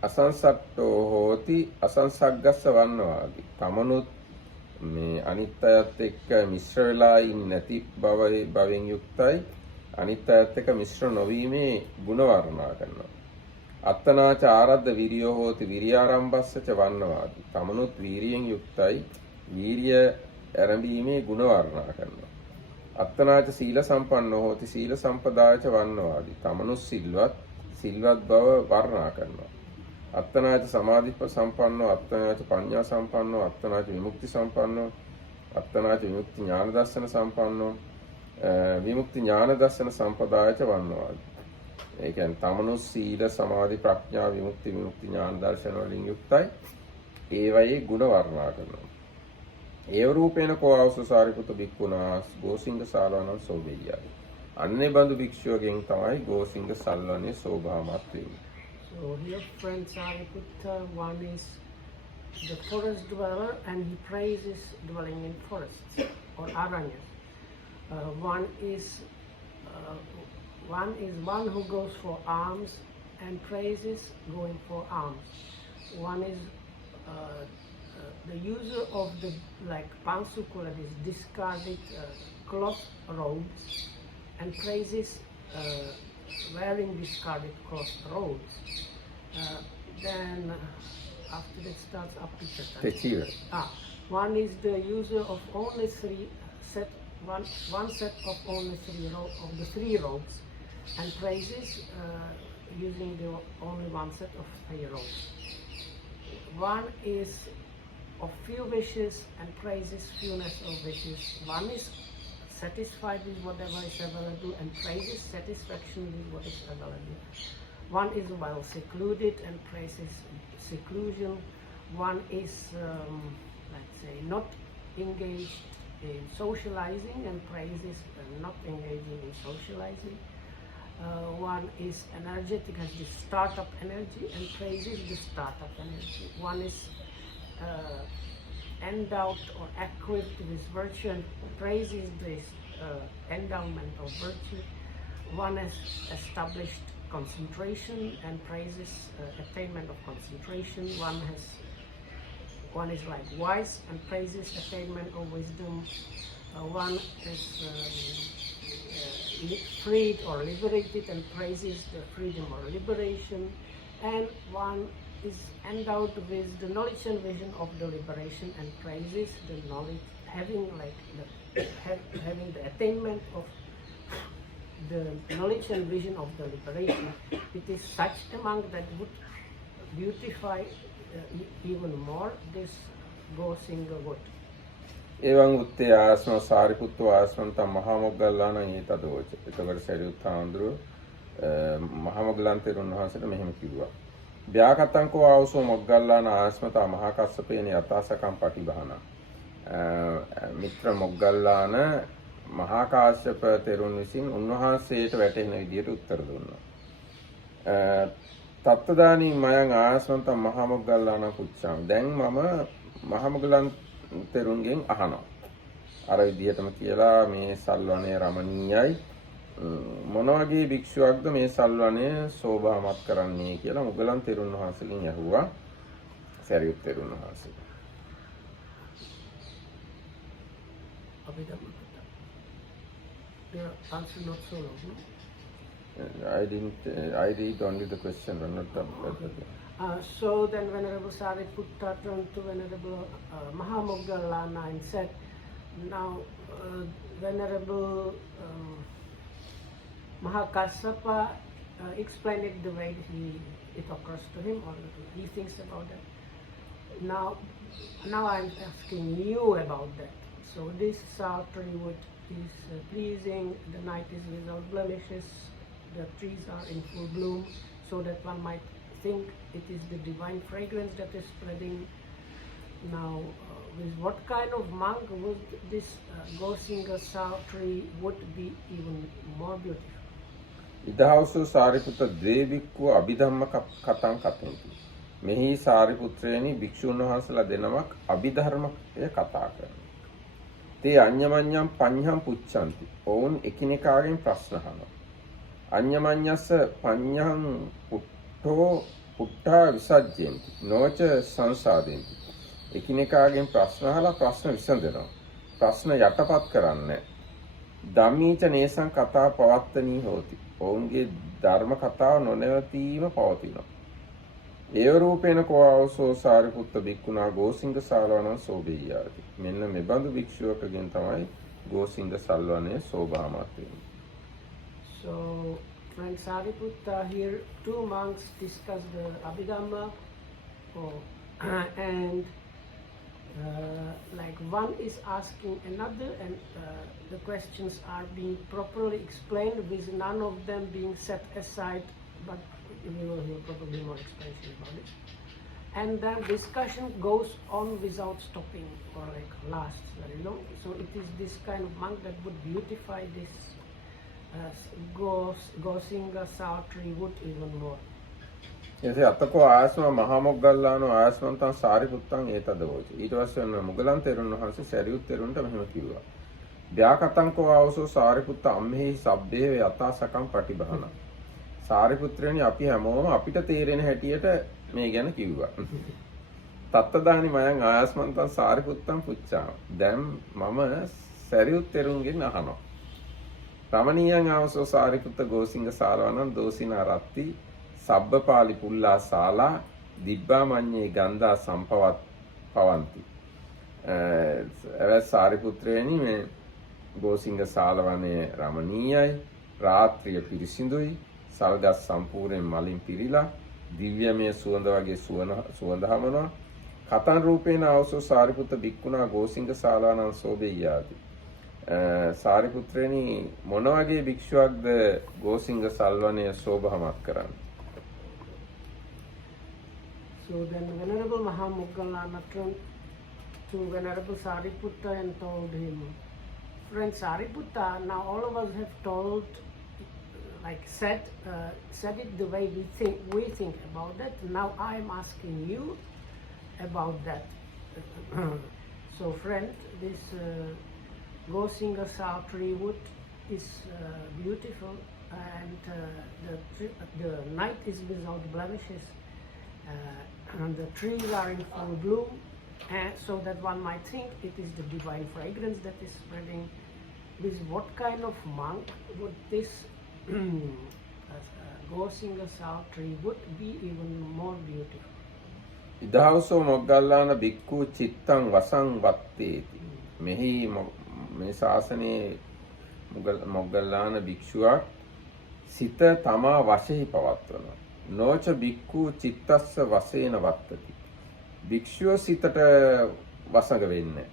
අසංසට්ඨෝ හෝති අසංසග්ගස්ස වන්නවාදී. තමනුත් මේ අනිත් අයත් එක්ක මිශ්‍ර වෙලා ඉන්නේ නැති භවෙන් යුක්තයි අනිත් අයත් එක්ක මිශ්‍ර නොවීමේ ගුණ වර්ණනා කරනවා. අත්තනාච ආරද්ධ විරියෝ හෝති විරියාරම්භස්සච වන්නවාදී. තමනුත් වීරියෙන් යුක්තයි වීරිය ආරම්භීමේ ගුණ වර්ණනා කරනවා. අත්තනාච සීල සම්පන්නෝ හෝති සීල සම්පදායච වන්නවාදී. තමනුත් සිල්වත් බව වර්ණනා කරනවා. අත්තනාච සමාධි සම්පන්නෝ අත්තනාච පඤ්ඤා සම්පන්නෝ අත්තනාච විමුක්ති සම්පන්නෝ අත්තනාච විමුක්ති ඥාන දර්ශන සම්පන්නෝ විමුක්ති ඥාන දර්ශන සම්පදායච වන්නවාදී. ඒ කියන්නේ තමනුත් සීල සමාධි ප්‍රඥා විමුක්ති ඥාන දර්ශන වලින් යුක්තයි ඒවයේ ගුණ වර්ණනා කරනවා. ඒව රූපේන කෝ අවසසාරිපුත බික්කුණා ගෝසිංග සාලවනං සෝබෙය්‍යයි. අන්නේ බඳු භික්ෂුවගෙන් තමයි ගෝසිංග සල්වනේ සෝභාමත් වෙන්නේ. So here friend Sariputta, one is the forest dweller and he praises dwelling in forests or aranyas. One is one who goes for alms and praises going for alms. One is the user of the like pansukula, this discarded cloth robes, and praises wearing discarded cloth robes. Then after that starts Apichatana. Techiva. One is the user of only one set of only of the three robes, and praises using the only one set of three robes. One is of few wishes and praises fewness of wishes. One is satisfied with whatever is available and praises satisfaction with what is available. One is well secluded and praises seclusion. One is, let's say, not engaged in socializing and praises not engaging in socializing. One is energetic, has the startup energy, and praises the startup energy. One is endowed or equipped with virtue and praises this endowment of virtue. One has established concentration and praises attainment of concentration. One is like wise and praises attainment of wisdom. One is freed or liberated and praises the freedom or liberation. And one is endowed with the knowledge and vision of the liberation and praises the knowledge, having the attainment of the knowledge and vision of the liberation. It is such a monk that would beautify even more this Gosinga wood. එවං උත්තේ ආස්ම සාරිපුත්තු ආස්මන්තම් මහා මොග්ගල්ලාන ඊතදෝච. එතකොට සරියුත් හාමුදුරුවෝ මහා මොග්ගලන් තෙරුන් වහන්සේට මෙහෙම කිව්වා. ව්‍යාකතංකෝ ආවසෝ මොග්ගල්ලාන ආස්මත මහා කස්සපේන යතාසකම් පටිභාන. මිත්‍ර මොග්ගල්ලාන මහා කාශ්‍යප තෙරුන් විසින් උන්වහන්සේට වැටෙන විදියට උත්තර දුන්නා. තත්ත්වදානි මයං ආස්මන්තම් මහා මොග්ගල්ලාන පුච්චාම. දැන් මම මහා මොග්ගලන් තෙරුන්ගෙන් අහනවා. අර විදිහටම කියලා මේ සල්වනයේ රමණීයයි මොන වගේ භික්ෂුවක්ද මේ සල්වනය සෝභාමත් කරන්නේ කියලා මොග්ගලන් තෙරුන් වහන්සේගෙන් ඇහුවා සරියුත් තෙරුන් වහන්සේ. The answer not so long, no? I read only the question, but not the So then Venerable Sariputta turned to Venerable Mahamoggallana and said, now Venerable Mahakassapa explained it the way it occurs to him or he thinks about that. Now I'm asking you about that. So this Saltary wood is pleasing, the night is without blemishes, the trees are in full bloom, so that one might think it is the divine fragrance that is spreading. Now, with what kind of monk would this Gosinga Saltary would be even more beautiful? ඉදහවසු Sariputta දේවික්කු Abhidhamma කතං කතන්ති. මෙහි සාරිපුත්‍රයනි භික්ෂුන් වහන්සේලා දෙනමක් අභිධර්මය කතා කරනවා. තේ අඤ්ඤමඤ්ඤම් පඤ්ඤම් පුච්ඡanti. ඔවුන් එකිනෙකාගෙන් ප්‍රශ්න අහනවා. අඤ්ඤමඤ්ඤස්ස පඤ්ඤං පුට්ඨා විසජ්ජෙන්ති. නොච සංසාදෙන්ති. එකිනෙකාගෙන් ප්‍රශ්න අහලා ප්‍රශ්න විසඳනවා. ප්‍රශ්න යටපත් කරන්නේ. ධම්මීච නේසං කතා පවත්තනී හෝති. ඔවුන්ගේ ධර්ම කතාව නොනවතීම පවතිනවා. ඒව රූපේන කෝවසෝ සාරිපුත්ත බික්කුණා ගෝසිංග සාලවණං සෝභියාති. මෙන්න මෙබඳු භික්ෂුවකගෙන් තමයි ගෝසිංග සල්වණේ සෝභාමත් වෙන්නේ. So when Sariputta here, two monks discuss the Abhidhamma, and like one is asking another, and the questions are being properly explained with none of them being set aside, but we will hear probably more explanation about it. And then discussion goes on without stopping or like lasts very long. So it is this kind of monk that would beautify this Gosinga Saltary wood even more. එසේ අතකෝ ආස්ම මහා මොග්ගල්ලාන ආස්මන්තං සාරිපුත්තං ඒතදවෝච. ඊට පස්සේ මොග්ගලන් තෙරුන් වහන්සේ සරියුත් තෙරුන්ට මෙහෙම කිව්වා. ව්‍යාකතංකෝ ආවසෝ සාරිපුත්ත අම්මෙහි සබ්බේ යතා සකම් පටිභාන. සාරිපුත්‍රයනි අපි හැමෝම අපිට තේරෙන හැටියට මේ ගැන කිව්වා. තත්තදානි මයං ආස්මන්තං සාරිපුත්තං පුච්චාම. දැන් මම සරියුත් තෙරුන්ගෙන් අහනවා. රමණීයං ආවසෝ සාරිපුත්ත ගෝසිංග සාලවණං දෝසිනා රත්ති සබ්බපාලි පුල්ලා සාලා දිබ්බා මඤ්ඤේ ගන්ධා පවಂತಿ. සාරිපුත්‍රයනි මේ ගෝසිංග සාලවනය රමණීයයි, රාත්‍රිය පිරිසිදුයි, සල්ගස් සම්පූර්ණයෙන් මලින් පිරීලා දිව්‍යමය සුවඳ වගේ සුවඳ හමනවා. කතන් රූපේන අවසෝ සාරිපුත්ත බික්කුණා ගෝසිංග සාලානං සෝබෙය්‍යාති. සාරිපුත්‍රයනි මොන වගේ භික්ෂුවක්ද ගෝසිංග සල්වනය සෝභාමත් කරන්නේ? So then Venerable Mahamoggallana turned to Venerable Sariputta and told him, Friend Sariputta, now all of us have told, said it the way we think about that. Now I am asking you about that. So friend, this Gosinga Sal tree wood is beautiful, and the night is without blemishes. And the trees are in full bloom, and so that one might think it is the divine fragrance that is spreading. With what kind of monk would this Gosinga Sal tree would be even more beautiful? ඉදහවසෝ Moggallana බික්ඛු චිත්තං වසං වත්තේති. මෙහි මේ ශාසනයේ මොග්ගල්ලාන භික්ෂුවක් සිත තමා වශයෙන් පවත්වනවා. නොච බික්ඛු චිත්තස්ස වශයෙන් වත්තති. භික්ෂුව සිතට වසඟ වෙන්නේ.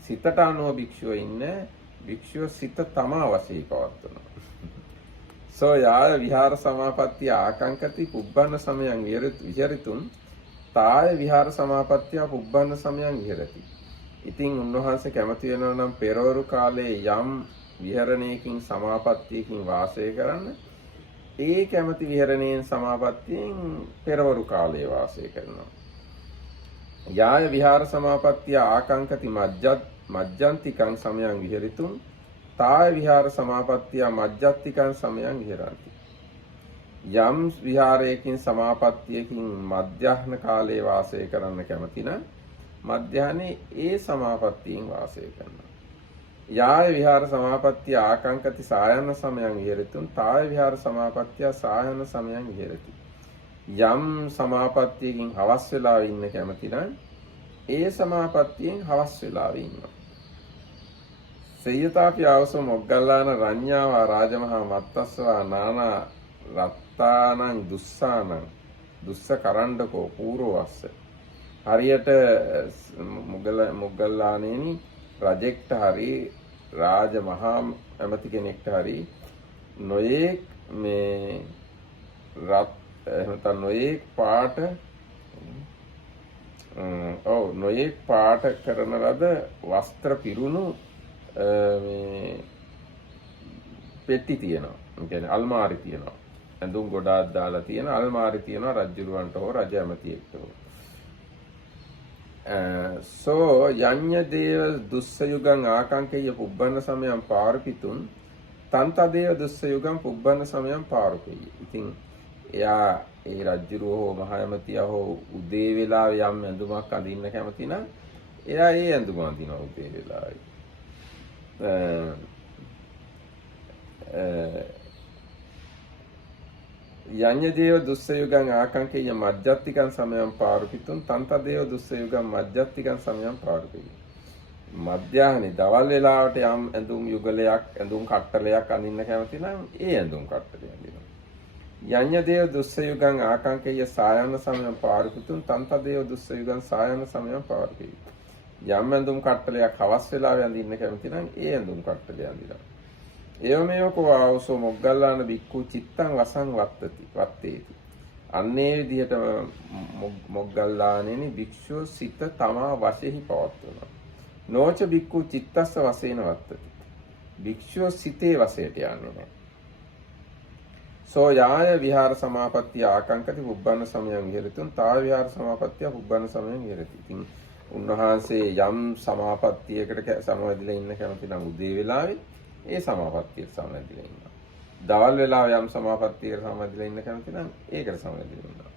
සිතට අනුව භික්ෂුව ඉන්නේ. භික්ෂුව සිත තමා වශයෙන් පවත්වනවා. සෝ යාය විහාර සමාපත්තිය ආකංකති පුබ්බන්න සමයං විහෙරිතුම් තාය විහාර සමාපත්තිය පුබ්බන්න සමයං විහෙරති. ඉතින් උන්වහන්සේ කැමති වෙනවා නම් පෙරවරු කාලේ යම් විහරණයකින් සමාපත්තියකින් වාසය කරන්න, ඒ කැමති විහරණයෙන් සමාපත්තියෙන් පෙරවරු කාලයේ වාසය කරනවා. යාය විහාර සමාපත්තිය ආකංකති මජ්ජන්තිකං සමයං විහෙරිතුම් තාය විහාර සමාපත්තිය මජ්ජත්තිකං සමයං විහෙරಂತಿ. යම් විහාරයකින් සමාපත්තියකින් මධ්‍යහ්න කාලයේ වාසය කරන්න කැමති නම් මධ්‍යහ්නේ ඒ සමාපත්තියෙන් වාසය කරනවා. යාය විහාර සමාපත්තිය ආකංකති සායන සමයං විහෙරිතුම් තාය විහාර සමාපත්තිය සායන සමයං විහෙරති. යම් සමාපත්තියකින් හවස් වෙලා ඉන්න කැමති නම් ඒ සමාපත්තියෙන් හවස් වෙලා ඉන්නවා. සේයතාපි ආවසෝ මොග්ගල්ලාන රඤ්ඤාවා රාජමහා මත්තස්සවා නානා රත්තානං දුස්ස කරණ්ඩකෝ පූර්වවස්ස. හරියට මොග්ගල්ලානේනි රජෙක්ට හරි රාජ මහා ඇමති කෙනෙක්ට හරි නොයේක් මේ එහෙම නොයේක් පාට නොයේක් පාට කරන ලද වස්ත්‍ර පිරුණු මේ පෙට්ටි තියෙනවා. ඒ කියන්නේ අල්මාරි තියෙනවා. ඇඳුම් ගොඩාක් දාලා තියෙන අල්මාරි තියෙනවා රජුලවන්ට හෝ රජ ඇමතියෙක්ට හෝ. සෝ යඤ්ඤ දේව දුස්ස යුගං ආකංකේය පුබ්බන්න සමයං පාරපිතුන් තන්ත දේව දුස්ස යුගං පුබ්බන්න සමයං පාරපෙය. ඉතින් එයා ඒ රජුරෝ හෝ මහ ඇමතියා හෝ උදේ වෙලාවේ යම් ඇඳුමක් අඳින්න කැමති නම් එයා ඒ ඇඳුම අඳිනවා උදේ වෙලාවේ. යඤ්ඤ දේව දුස්ස යුගං ආකංකේය මජ්ජත්තිකං සමයං පාරුපිතුන් තන්ත දේව දුස්ස යුගං මජ්ජත්තිකං සමයං පාරුපෙය. මධ්‍යහනේ දවල් වෙලාවට යම් ඇඳුම් යුගලයක් ඇඳුම් කට්ටලයක් අඳින්න කැමති නම් ඒ ඇඳුම් කට්ටලය අඳිනවා. යඤ්ඤ දේව දුස්ස යුගං ආකංකේය සායන සමයං පාරුපිතුන් තන්ත දේව දුස්ස යුගං සායන සමයං පාරුපෙය. යම් ඇඳුම් කට්ටලයක් හවස් වෙලාවේ අඳින්න කැමති නම් ඒ ඇඳුම් කට්ටලය අඳිනවා. එවමෙයකෝ ආවසෝ මොග්ගල්ලාන බික්ඛු චිත්තං වසං වත්තේති. අන්නේ විදිහට මොග්ගල්ලානෙනි භික්ෂුව සිත තමා වශයෙන් පවත්වනවා. නොච බික්ඛු චිත්තස්ස වශයෙන් වත්තති. භික්ෂුව සිතේ වශයට යන්නේ නැහැ. සෝ යාය විහාර සමාපත්තිය ආකංකති පුබ්බන්න සමයං විහෙරතුන් තා විහාර සමාපත්තිය පුබ්බන්න සමයං විහෙරති. ඉතින් උන්වහන්සේ යම් සමාපත්තියකට සමවැදිලා ඉන්න කැමති නම් උදේ වෙලාවේ ඒ සමාපත්තියට සමවැදිලා ඉන්නවා. දවල් වෙලාවේ යම් සමාපත්තියකට සමවැදිලා ඉන්න කැමති නම් ඒකට සමවැදිලා ඉන්නවා.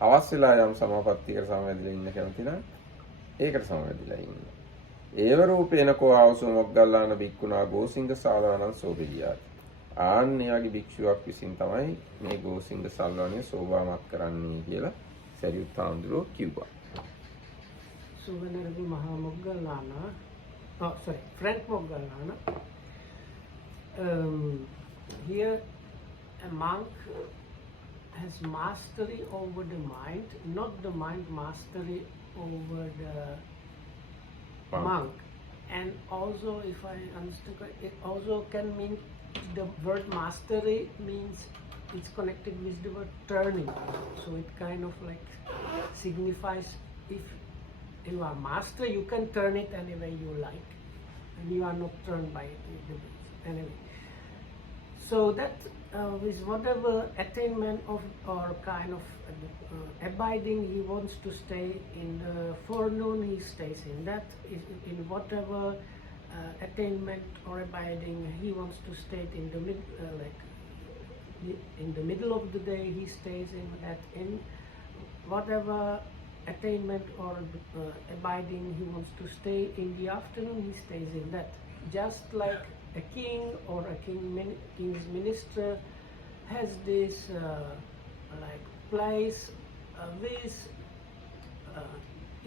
හවස් වෙලාවේ යම් සමාපත්තියකට සමවැදිලා ඉන්න කැමති නම් ඒකට සමවැදිලා ඉන්නවා. ඒව රූපේන කෝ ආවසෝ මොග්ගල්ලාන බික්කුණා ගෝසිංග සාලානං සෝබියාති. ආන්නේ වගේ භික්ෂුවක් විසින් තමයි මේ ගෝසිංග සල්වණේ සෝවාමත් කරන්නේ කියලා සරියුත් හාමුදුරුවෝ කිව්වා. So Venerable Mahamoggallana, Frank Moggallana, here a monk has mastery over the mind, not the mind mastery over the monk. And also, if I understand correctly, it also can mean the word mastery means it's connected with the word turning. So it kind of like signifies if you are master, you can turn it any way you like, and you are not turned by it anyway. So that with whatever attainment of or kind of abiding, he wants to stay in the forenoon, he stays in that. In whatever attainment or abiding, he wants to stay in the in the middle of the day, he stays in that. In whatever attainment or abiding, he wants to stay in the afternoon, he stays in that. Just like a king or a king's minister has this like place with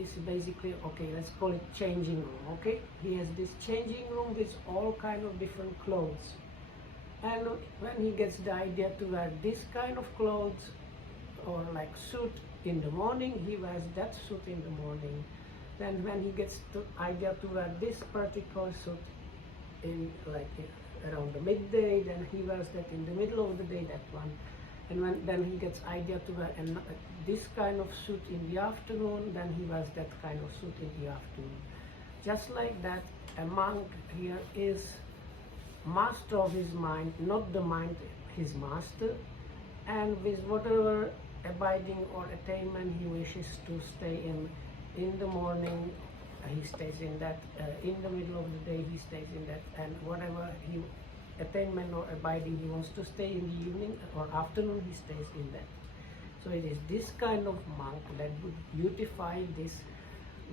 is basically, okay, let's call it changing room. Okay, he has this changing room with all kind of different clothes, and when he gets the idea to wear this kind of clothes or like suit in the morning, he wears that suit in the morning. Then when he gets the idea to wear this particular suit in like around the midday, then he wears that in the middle of the day, that one. And then he gets idea to wear this kind of suit in the afternoon, then he wears that kind of suit in the afternoon. Just like that, a monk here is master of his mind, not the mind his master, and with whatever abiding or attainment he wishes to stay in the morning, he stays in that. In the middle of the day, he stays in that, and whatever attainment or abiding he wants to stay in the evening or afternoon, he stays in that. So it is this kind of monk that would beautify this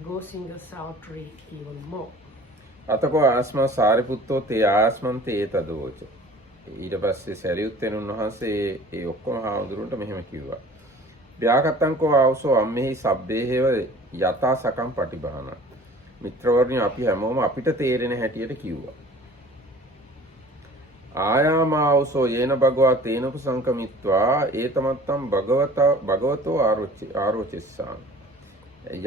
Gosinga Sautri even more. අතකෝ ආස්මා සාරිපුත්තෝ තේ ආස්මන්තේ ඒතදෝච. ඊට පස්සේ සරියුත් තෙරුන් වහන්සේ ඒ ඔක්කොම හාමුදුරුවන්ට මෙහෙම කිව්වා. ව්‍යාකත්තංකෝ ආවසෝ අම්මෙහි සබ්බේහෙව යතා සකම් පටිභාන. මිත්‍රවරුනි අපි හැමෝම අපිට තේරෙන හැටියට කිව්වා. ආයාමාවසෝ යේන භගවා තේනප සංකමිත්වා ඒතමත්තම් භගවතෝ ආරෝචෙස්සාමි.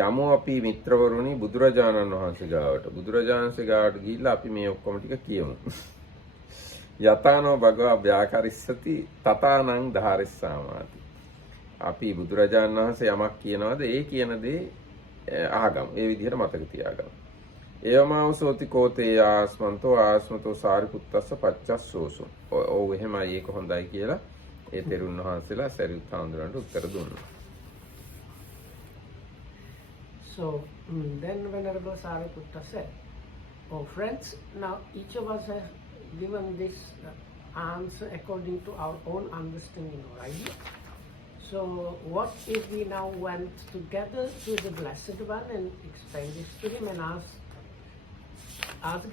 යමු අපි මිත්‍රවරුනි බුදුරජාණන් වහන්සේ ගාවට ගිහිල්ලා අපි මේ ඔක්කොම ටික කියමු. යතානෝ භගවා ව්‍යාකරිස්සති තතානං ධාරිස්සාමාති. අපි බුදුරජාණන් වහන්සේ යමක් කියනවාද ඒ කියන දේ අහගමු. ඒ විදිහට මතක තියාගමු. ඒවමාවසෝති කෝතේ ආස්මන්තෝ ආස්මතෝ සාරිපුත්තස්ස පච්චස්සෝසු. ඔව් එහෙමයි, ඒක හොඳයි කියලා ඒ තෙරුන් වහන්සේලා සරියුත් හාමුදුරන්ට උත්තර දුන්නා. So then Venerable Sariputta said, "Oh friends, now each of us has given this answer according to our own understanding or idea. So what if we now went together to the Blessed One and explain this to him and ask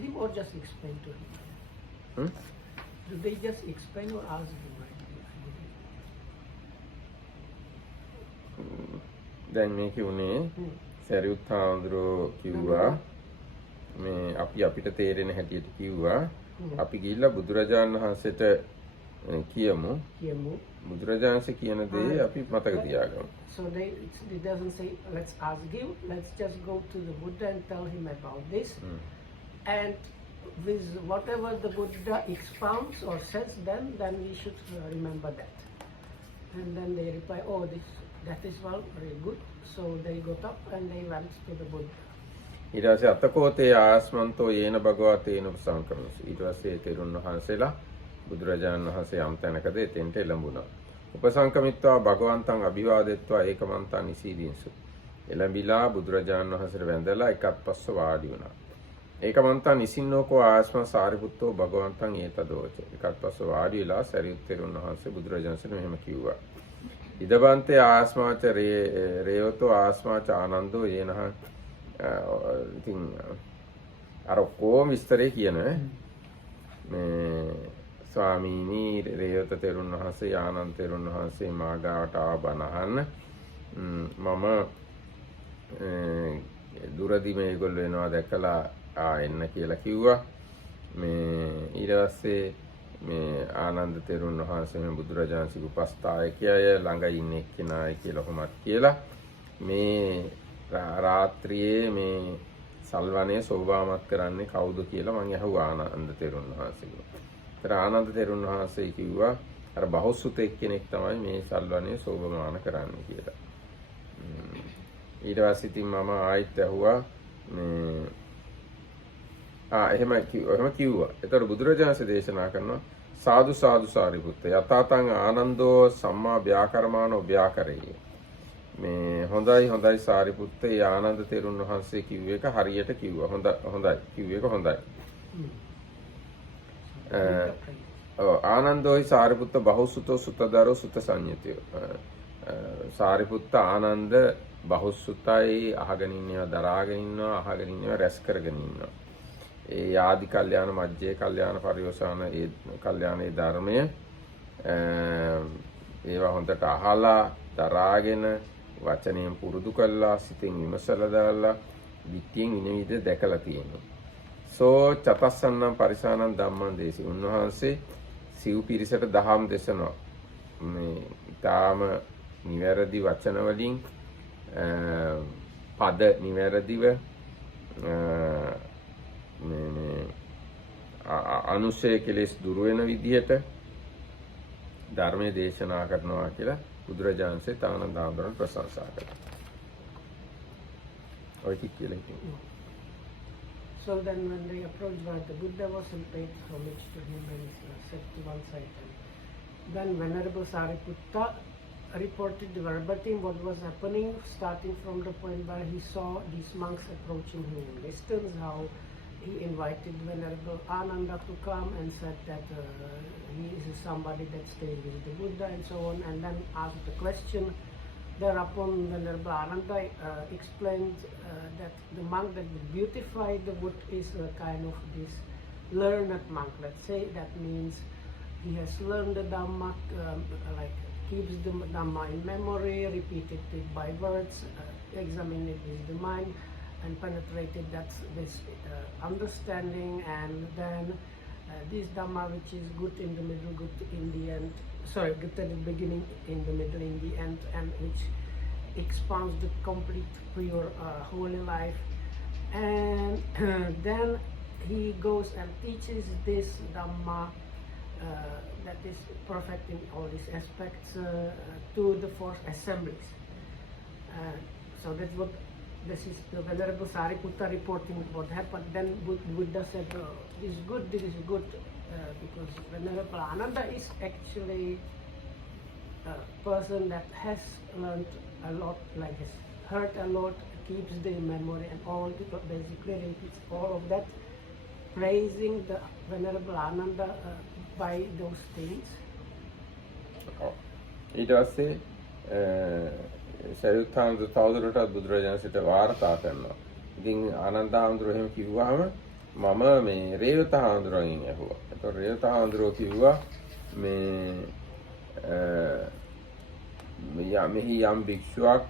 him or just explain to him?" Do they just explain or ask him? දැන් මේ කිව්නේ සරියුත් හාමුදුරුවෝ කිව්වා මේ අපි අපිට තේරෙන හැටියට කිව්වා අපි ගිහිල්ලා බුදුරජාණන් වහන්සේට කියමු බුදුරජාණන්සේ කියන දේ අපි මතක තියාගමු. So it doesn't say let's ask him, let's just go to the Buddha and tell him about this. And with whatever the Buddha expounds or says, then we should remember that. And then they reply, oh, that is well, very good. So they got up and they went to the Buddha. ඊට පස්සේ අතකෝතේ ආස්මන්තෝ යේන භගවා තේන සංකමස. ඊට පස්සේ තෙරුන් වහන්සේලා බුදුරජාණන් වහන්සේ යම් තැනකද එතෙන්ට එළඹුණා. උපසංකමිත්වා භගවන්තං අභිවාදෙත්වා ඒකමන්තං නිසීදීන්සු. එළඹිලා බුදුරජාණන් වහන්සේට වැඳලා එකත් පස්ස වාඩි වුණා. ඒකමන්තං නිසින්නෝකෝ ආස්ම සාරිපුත්තෝ භගවන්තං ඒතදෝච. එකත් පස්ස වාඩි වෙලා සරියුත් තෙරුන් වහන්සේ බුදුරජාණන්සේට මෙහෙම කිව්වා. ඉදබන්තේ ආස්මාච රේවතෝ ආස්මාච ආනන්දෝ යේනහ. ඉතින් අර කොහොම විස්තරේ කියනවා මේ ස්වාමීනි රේවත තෙරුන් වහන්සේ ආනන්ද තෙරුන් වහන්සේ මාගාවට ආව බණ අහන්න. මම දුරදි මේගොල්ලෝ එනවා දැකලා එන්න කියලා කිව්වා. මේ ඊට පස්සේ මේ ආනන්ද තෙරුන් වහන්සේ මේ බුදුරජාණන්සේ උපස්ථායකයය ළඟ ඉන්න එක්කෙනායි කියලා කොහොමත් කියලා මේ රාත්‍රියේ මේ සල්වනයේ සෝභාමත් කරන්නේ කවුද කියලා මම ඇහුවා ආනන්ද තෙරුන් වහන්සේගෙන්. ඒතර ආනන්ද තෙරුන් වහන්සේ කිව්වා අර බහුසුතෙක් කෙනෙක් තමයි මේ සල්වනයේ සෝභමාන කරන්නේ කියලා. ඊට පස්සේ ඉතින් මම ආයෙත් ඇහුවා මේ එහෙම කිව්වා. ඒතර බුදුරජාණන්සේ දේශනා කරනවා සාදු සාදු සාරිපුත්ත යතාතං ආනන්දෝ සම්මා ව්‍යාකරමානෝ ව්‍යාකරේ. මේ හොඳයි සාරිපුත්ත ආනන්ද තෙරුන් වහන්සේ කිව්ව එක හරියට කිව්වා. හොඳයි කිව්ව එක හොඳයි. ආනන්දෝයි සාරිපුත්ත බහුසුතෝ සුතදරෝ සුත සංයතයෝ. සාරිපුත්ත ආනන්ද බහුසුතයි අහගෙන ඉන්නවා දරාගෙන ඉන්නවා අහගෙන ඉන්නවා රැස් කරගෙන ඉන්නවා. ඒ ආදි කල්යාණ මජ්ජේ කල්යාණ පරිවසාන ඒ කල්යාණේ ධර්මය ඒවා හොඳට අහලා දරාගෙන වචනයෙන් පුරුදු කළා සිතින් විමසලා දාලා විත්‍යයෙන් ඉනවිද දැකලා තියෙනවා. සෝ චතස්සන්නම් පරිසානං ධම්මං දේසි. උන්වහන්සේ සිව් පිරිසට දහම් දේශනවා. මේ ඊටාම නිවැරදි වචන වලින් පද නිවැරදිව මේ අනුශය කෙලෙස් දුර වෙන විදිහට ධර්මයේ දේශනා කරනවා කියලා බුදුරජාණන්සේ ආනන්ද හාමුදුරුවෝ ප්‍රශංසා කළා. ඔය කියලා ඉතින්. So then when they approached by the Buddha wasn't paid homage to him and set to one side. And then Venerable Sariputta reported verbatim what was happening, starting from the point where he saw these monks approaching him in distance, how he invited Venerable Ananda to come and said that he is somebody that stays with the Buddha and so on, and then asked the question. Thereupon Venerable Ananda explained that the monk that would beautify the wood is a kind of this learned monk, let's say. That means he has learned the Dhamma, like keeps the Dhamma in memory, repeated it by words, examined it with the mind, and penetrated this understanding, and then this Dhamma which is good in the middle, good in the end, sorry, good at the beginning, in the middle, in the end, and which expounds the complete pure holy life. And then he goes and teaches this Dhamma that is perfect in all these aspects to the four assemblies. So that's what this is the Venerable Sariputta reporting what happened. Then Buddha said, this is good, because Venerable Ananda is actually a person that has learned a lot, like has heard a lot, keeps the memory and all, basically repeats all of that, praising the Venerable Ananda by those things. ඊට පස්සේ සරියුත් හාමුදුරුවෝ තවදුරටත් බුදුරජාණන්සේට වාර්තා කරනවා. ඉතින් ආනන්ද හාමුදුරුවෝ එහෙම කිව්වහම මම මේ රේවත හාමුදුරුවන්ගෙන් ඇහුවා. ඒතකොට රේවත හාමුදුරුවෝ කිව්වා මෙහි යම් භික්ෂුවක්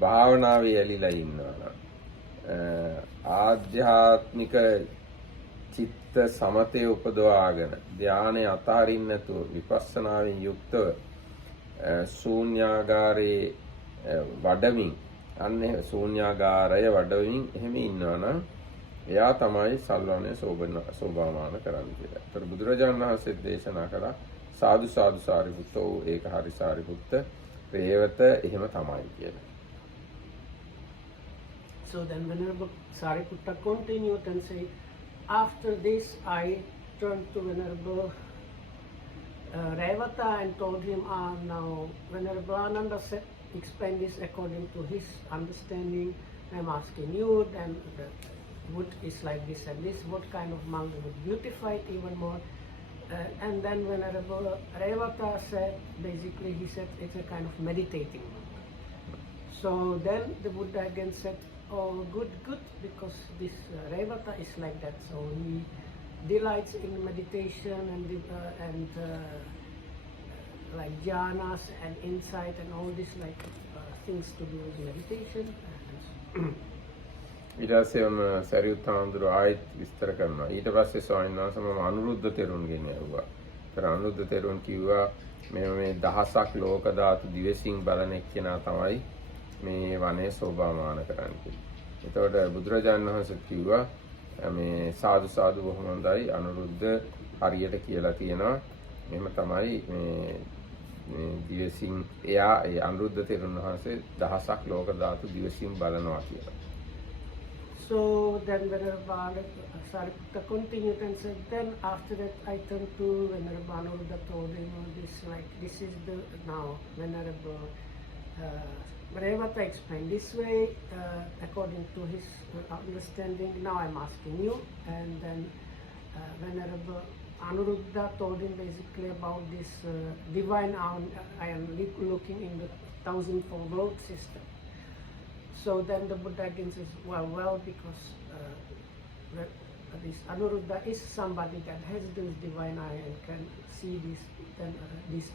භාවනාවේ ඇලිලා ඉන්නවා නම් ආධ්‍යාත්මික චිත්ත සමතේ උපදවාගෙන ධානය අතාරින්න නැතුව විපස්සනාවෙන් යුක්තව ශූන්‍යාගාරයේ වඩමින් අන්න ශූන්‍යාගාරය වඩමින් එහෙම ඉන්නවා නම් එයා තමයි සල්වනයේ සෝභාමාන කරන්නේ කියලා. ඒතර බුදුරජාණන් වහන්සේ දේශනා කළා සාදු සාදු සාරිපුත්තෝ ඒක හරි සාරිපුත්ත රේවත එහෙම තමයි කියලා. So then Venerable Sariputta continued and said, after this I turned to Venerable Revata and told him, now Venerable Ananda said, explain this according to his understanding. I'm asking you, then the wood is like this and this, what kind of monk would beautify it even more? And then Venerable Revata said, basically he said it's a kind of meditating monk. So then the Buddha again said, oh good, because this Revata is like that, so he delights in meditation and like jhanas and insight and all this, like things to do with meditation. And ඊට පස්සේ සරියුත් හාමුදුරුවෝ ආයෙත් විස්තර කරනවා. ඊට පස්සේ ස්වාමීන් වහන්සේ මම අනුරුද්ධ තෙරුන්ගෙන් ඇහුවා. ඒතර අනුරුද්ධ තෙරුන් කිව්වා මේ දහසක් ලෝක ධාතු දිවසින් බලන එක්කෙනා තමයි මේ වනේ සෝභාමාන කරන්න කියලා. එතකොට බුදුරජාණන් වහන්සේ කිව්වා මේ සාදු සාදු බොහොම හොඳයි අනුරුද්ධ හරියට කියලා තියෙනවා. මෙහෙම තමයි මේ දිවසින් එයා ඒ අනුරුද්ධ තෙරුන් වහන්සේ දහසක් ලෝක ධාතු දිවසින් බලනවා කියලා. so then Venerable Sariputta continued and said, then after that I turned to Venerable Anuruddha, told him this is the now Venerable Revata explained this way according to his understanding. Now I'm asking you. And then Venerable Anuruddha told him basically about this divine. I am looking in the thousandfold world system. So then the Buddha again says, well, because this Anuruddha is somebody that has this divine eye and can see this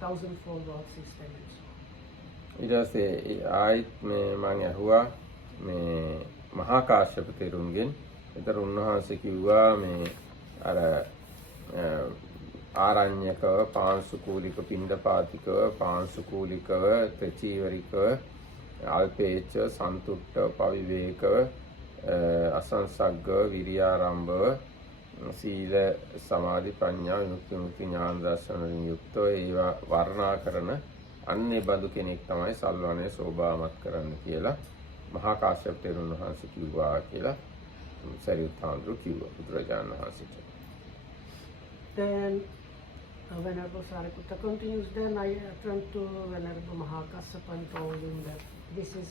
thousandfold world system. ඊට පස්සේ ආයිත් මම ඇහුවා මේ මහා කාශ්‍යප තෙරුන්ගෙන්. ඒතර උන්වහන්සේ කිව්වා මේ අර ආරණ්‍යකව පාංශුකූලික පිණ්ඩපාතිකව පාංශුකූලිකව ත්‍රිචීවරිකව අල්පේච්ඡ සන්තුට්ඨ පවිවේකව අසංසග්ග විරියාරම්භව සීල සමාධි ප්‍රඥා විමුක්ති ඥාන දර්ශන වලින් යුක්තව ඒවා වර්ණනා කරන අන්නේ බඳු කෙනෙක් තමයි සල්වනේ සෝභාමත් කරන්න කියලා මහා කාශ්‍යප තෙරුන් වහන්සේ කිව්වා කියලා සරියුත් හාමුදුරුවෝ කිව්වා බුදුරජාණන් වහන්සේට. Then Venerable Sariputta continues. Then I turned to Venerable Mahakassapa and told him that this is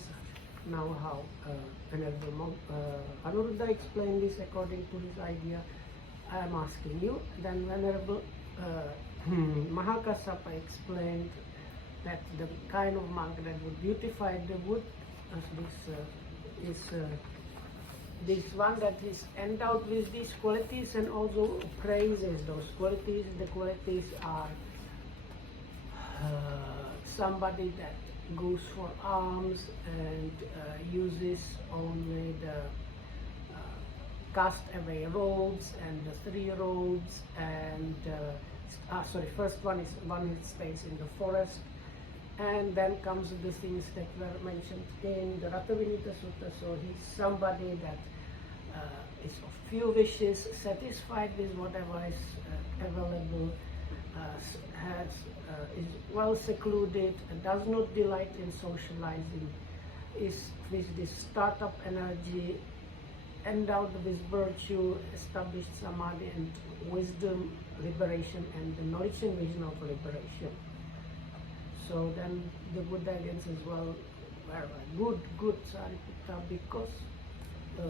now how Venerable Anuruddha explained this according to his idea. I am asking you. Then Venerable Mahakassapa explained that the kind of monk that would beautify the wood is this one that is endowed with these qualities and also praises those qualities. The qualities are somebody that goes for alms and uses only the cast away robes and the 3 robes and first one is stays in the forest. And then comes the things that were mentioned in the Ratavinita Sutta. So he's somebody that is of few wishes, satisfied with whatever is available, is well secluded, does not delight in socializing, is with this startup energy, endowed with virtue, established samadhi and wisdom, liberation, and the knowledge and vision of liberation. So then the Buddha again says, well, good Sariputta, because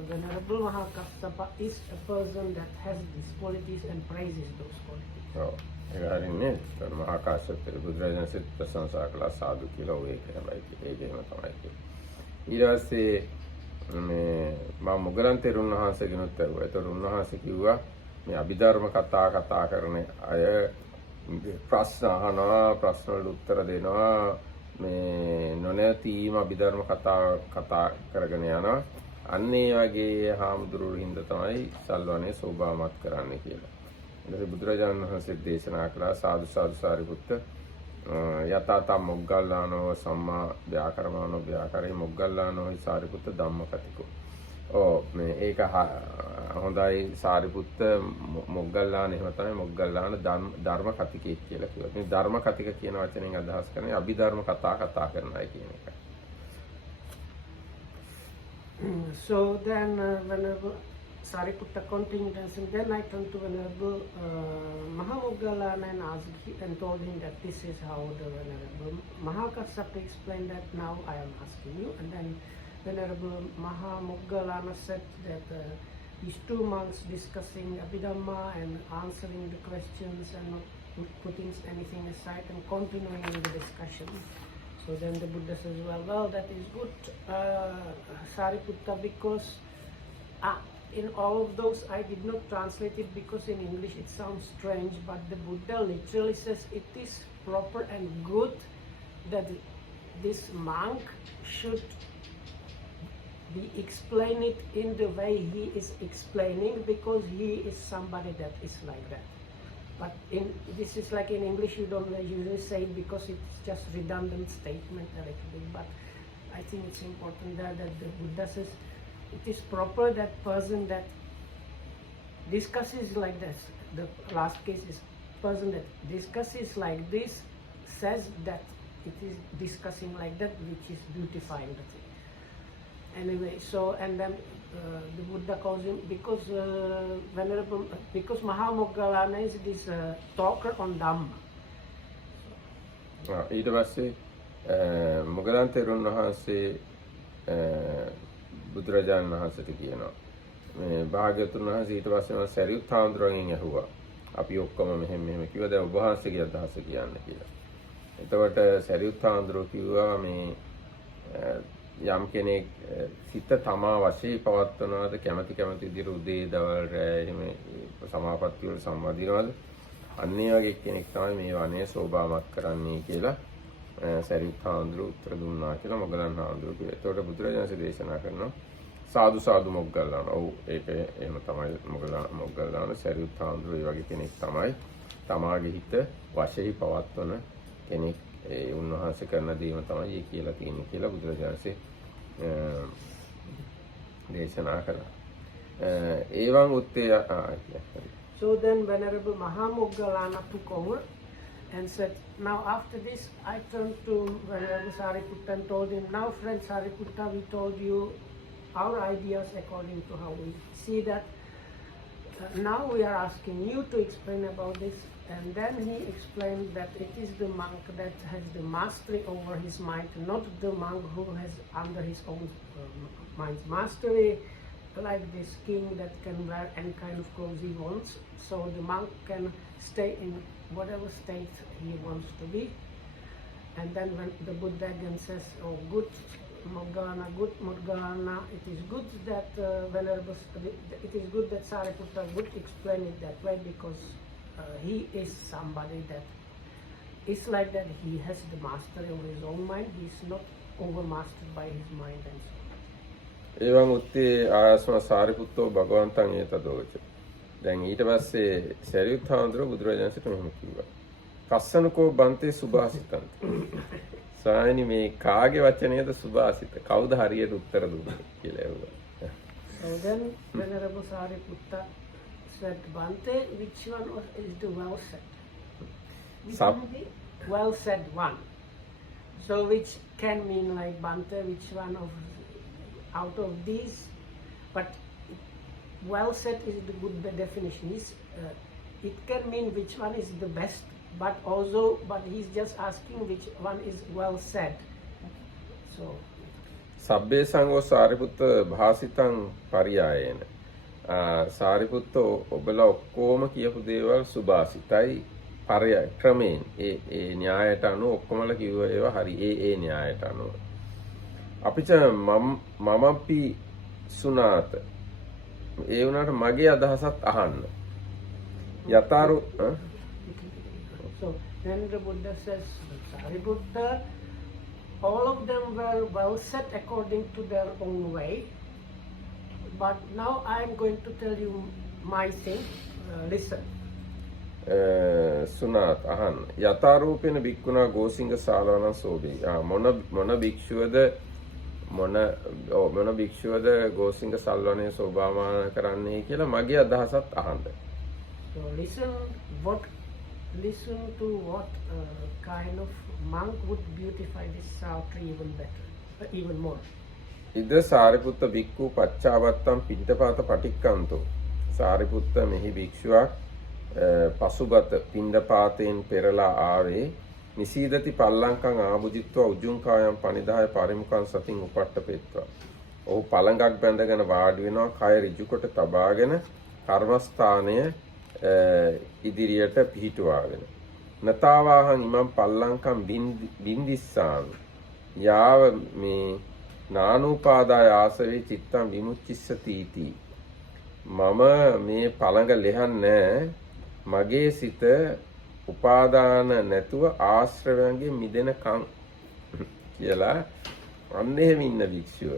Venerable Mahakassapa is a person that has these qualities and praises those qualities. ඔව් ඒක හරිනේ. ඒතර මහා කාශ්‍යප බුදුරජාණන් වහන්සේ ප්‍රශංසා කළා සාදු කියලා ඔය ඒකේම තමයි කිව්වේ. ඊට පස්සේ මේ මම මුගලන් තෙරුන් වහන්සේගෙනුත් ඇහුවා. ඒතර උන්වහන්සේ කිව්වා මේ අභිධර්ම කතා කරන අය ප්‍රශ්න අහනවා ප්‍රශ්න වලට උත්තර දෙනවා මේ නොනැතිම අභිධර්ම කතා කරගෙන යනවා අන්න ඒ වගේ හාමුදුරුවෝ හින්දා තමයි සල්වනේ සෝභාමත් කරන්නේ කියලා. ඊට බුදුරජාණන් වහන්සේ දේශනා කළා සාදු සාදු සාරිපුත්ත යතාත මොග්ගල්ලානෝ සම්මා ව්‍යාකරමානෝ ව්‍යාකරේ මොග්ගල්ලානෝ සාරිපුත්ත ධම්මකතිකෝ. මේ ඒක හොඳයි සාරිපුත්ත මොග්ගල්ලාන එහෙම තමයි මොග්ගල්ලාන ධර්ම කතිකෙක් කියලා කිව්වා. මේ ධර්ම කතික කියන වචනයෙන් අදහස් කරන්නේ අභිධර්ම කතා කරන අය කියන එක. So then Venerable Sariputta continued and said, then I turned to Venerable Mahamoggallana and told him that this is how the Venerable Mahakassapa explained that. Now I am asking you. And then Venerable Mahamoggallana said that these 2 monks discussing Abhidhamma and answering the questions and not putting anything aside and continuing the discussion. So then the Buddha says, well, that is good, Sariputta, because in all of those I did not translate it because in English it sounds strange, but the Buddha literally says it is proper and good that this monk should be explain it in the way he is explaining, because he is somebody that is like that. But this is like in English, you don't usually say it because it's just redundant statement a little bit. But I think it's important that the Buddha says it is proper that person that discusses like this. The last case is person that discusses like this says that it is discussing like that, which is beautifying the thing. Anyway, so and then the Buddha calls him because because Mahamoggallana is this talker on Dhamma. ඊට පස්සේ මොගලන් තෙරුන් වහන්සේ බුදුරජාණන් වහන්සේට කියනවා මේ භාග්‍යවතුන් වහන්සේ ඊට පස්සේ මම සරියුත් හාමුදුරුවන්ගෙන් ඇහුවා අපි ඔක්කොම මෙහෙම කිව්වා දැන් ඔබ වහන්සේගේ අදහස කියන්න කියලා. එතකොට සරියුත් හාමුදුරුවෝ කිව්වා මේ යම් කෙනෙක් සිත තමා වශයෙන් පවත්වනවාද කැමැති විදිහට උදේ දවල් රැ එහෙම සමාපatti වල සම්වදිනවද අන්නේ වගේ කෙනෙක් තමයි මේ වනේ සෝභාමත් කරන්නේ කියලා සරියුත් හාමුදුරුවෝ උත්තර දුන්නා කියලා මොගලන් හාමුදුරුවෝ කිව්වා. එතකොට බුදුරජාණන්සේ දේශනා කරනවා සාදු සාදු මොග්ගල්ලාන. ඔව් ඒක එහෙම තමයි මොග්ගල්ලාන සරියුත් හාමුදුරුවෝ ඒ වගේ කෙනෙක් තමයි තමාගේ හිත වශයෙන් පවත්වන කෙනෙක්. ඒ උන්වහන්සේ කරන දේම තමයි ඒ කියලා තියෙන්නේ කියලා බුදුරජාණන්සේ දේශනා කළා. ඒවන් උත්තේ So then Venerable Mahamoggallana took over and said, now after this I turned to Venerable Sariputta and told him, now friend Sariputta, we told you our ideas according to how we see that. Now we are asking you to explain about this. And then he explained that it is the monk that has the mastery over his mind, not the monk who has under his own mind's mastery, like this king that can wear any kind of clothes he wants. So the monk can stay in whatever state he wants to be. And then when the Buddha again says, oh good Moggallana, it is good that it is good that Sariputta would explain it that way, because he is somebody that is like that. He has the mastery over his own mind. He is not overmastered by his mind and so on. එවන් උත්තේ ආයස්ම සාරිපුත්තෝ භගවන්තං ඒතදෝච. දැන් ඊට පස්සේ සරියුත් හාමුදුරුවෝ බුදුරජාණන්සේට මෙහෙම කිව්වා. කස්සනකෝ බන්තේ සුභාසිතං. සායනි මේ කාගේ වචනයද සුභාසිත? කවුද හරියට උත්තර දුන්නේ කියලා ඇහුවා. So then Venerable Sariputta said, Bante, which one is the well said? Well said one. So which can mean like Bante, which one of out of these? But well said is the good definition. It can mean which one is the best, but he's just asking which one is well said. So සබ්බේ සංඝෝ සාරිපුත්ත භාසිතං පරියායේන. සාරිපුත්තෝ ඔබලා ඔක්කොම කියපු දේවල් සුභාසිතයි පරය ක්‍රමයෙන් ඒ න්‍යායට අනුව ඔක්කොමලා කිව්ව ඒවා හරි ඒ න්‍යායට අනුව. අපිට මමපි සුනාත ඒ වුණාට මගේ අදහසත් අහන්න. යතාරු So then the Buddha says, Sariputta, all of them were well set according to their own way. But now I am going to tell you my thing. Listen. සුනාත් අහන්න. යථාරූපේන භික්ඛුනා ගෝසිංග ශාලාවන සෝබේ. මොන භික්ෂුවද ගෝසිංග සල්වනේ සෝභාමාන කරන්නේ කියලා මගේ අදහසත් අහන්න. So listen to what kind of monk would beautify this tree even better, even more. ඉද සාරිපුත්ත භික්ඛු පච්චාවත්තම් පිණ්ඩපාත පටික්කන්තෝ. සාරිපුත්ත මෙහි භික්ෂුවක් පසුගත පිණ්ඩපාතයෙන් පෙරලා ආවේ නිසීදති පල්ලංකං ආභුජිත්වා උජුංකායම් පනිදාය පරිමුඛං සතින් උපට්ඨපෙත්වා. ඔහු පළඟක් බැඳගෙන වාඩි වෙනවා, කය ඍජු කොට තබාගෙන කර්මස්ථානය ඉදිරියට පිහිටුවාගෙන. නතාවාහං ඉමං පල්ලංකම් බින්දිස්සාමි. යාව මේ නානූපාදාය ආසවේ චිත්තං විමුච්චිස්සති इति. මම මේ පළඟ ලෙහන්නේ මගේ සිත උපාදාන නැතුව ආශ්‍රවයන්ගෙන් මිදෙනකම් කියලා අන්න එහෙම ඉන්න භික්ෂුව.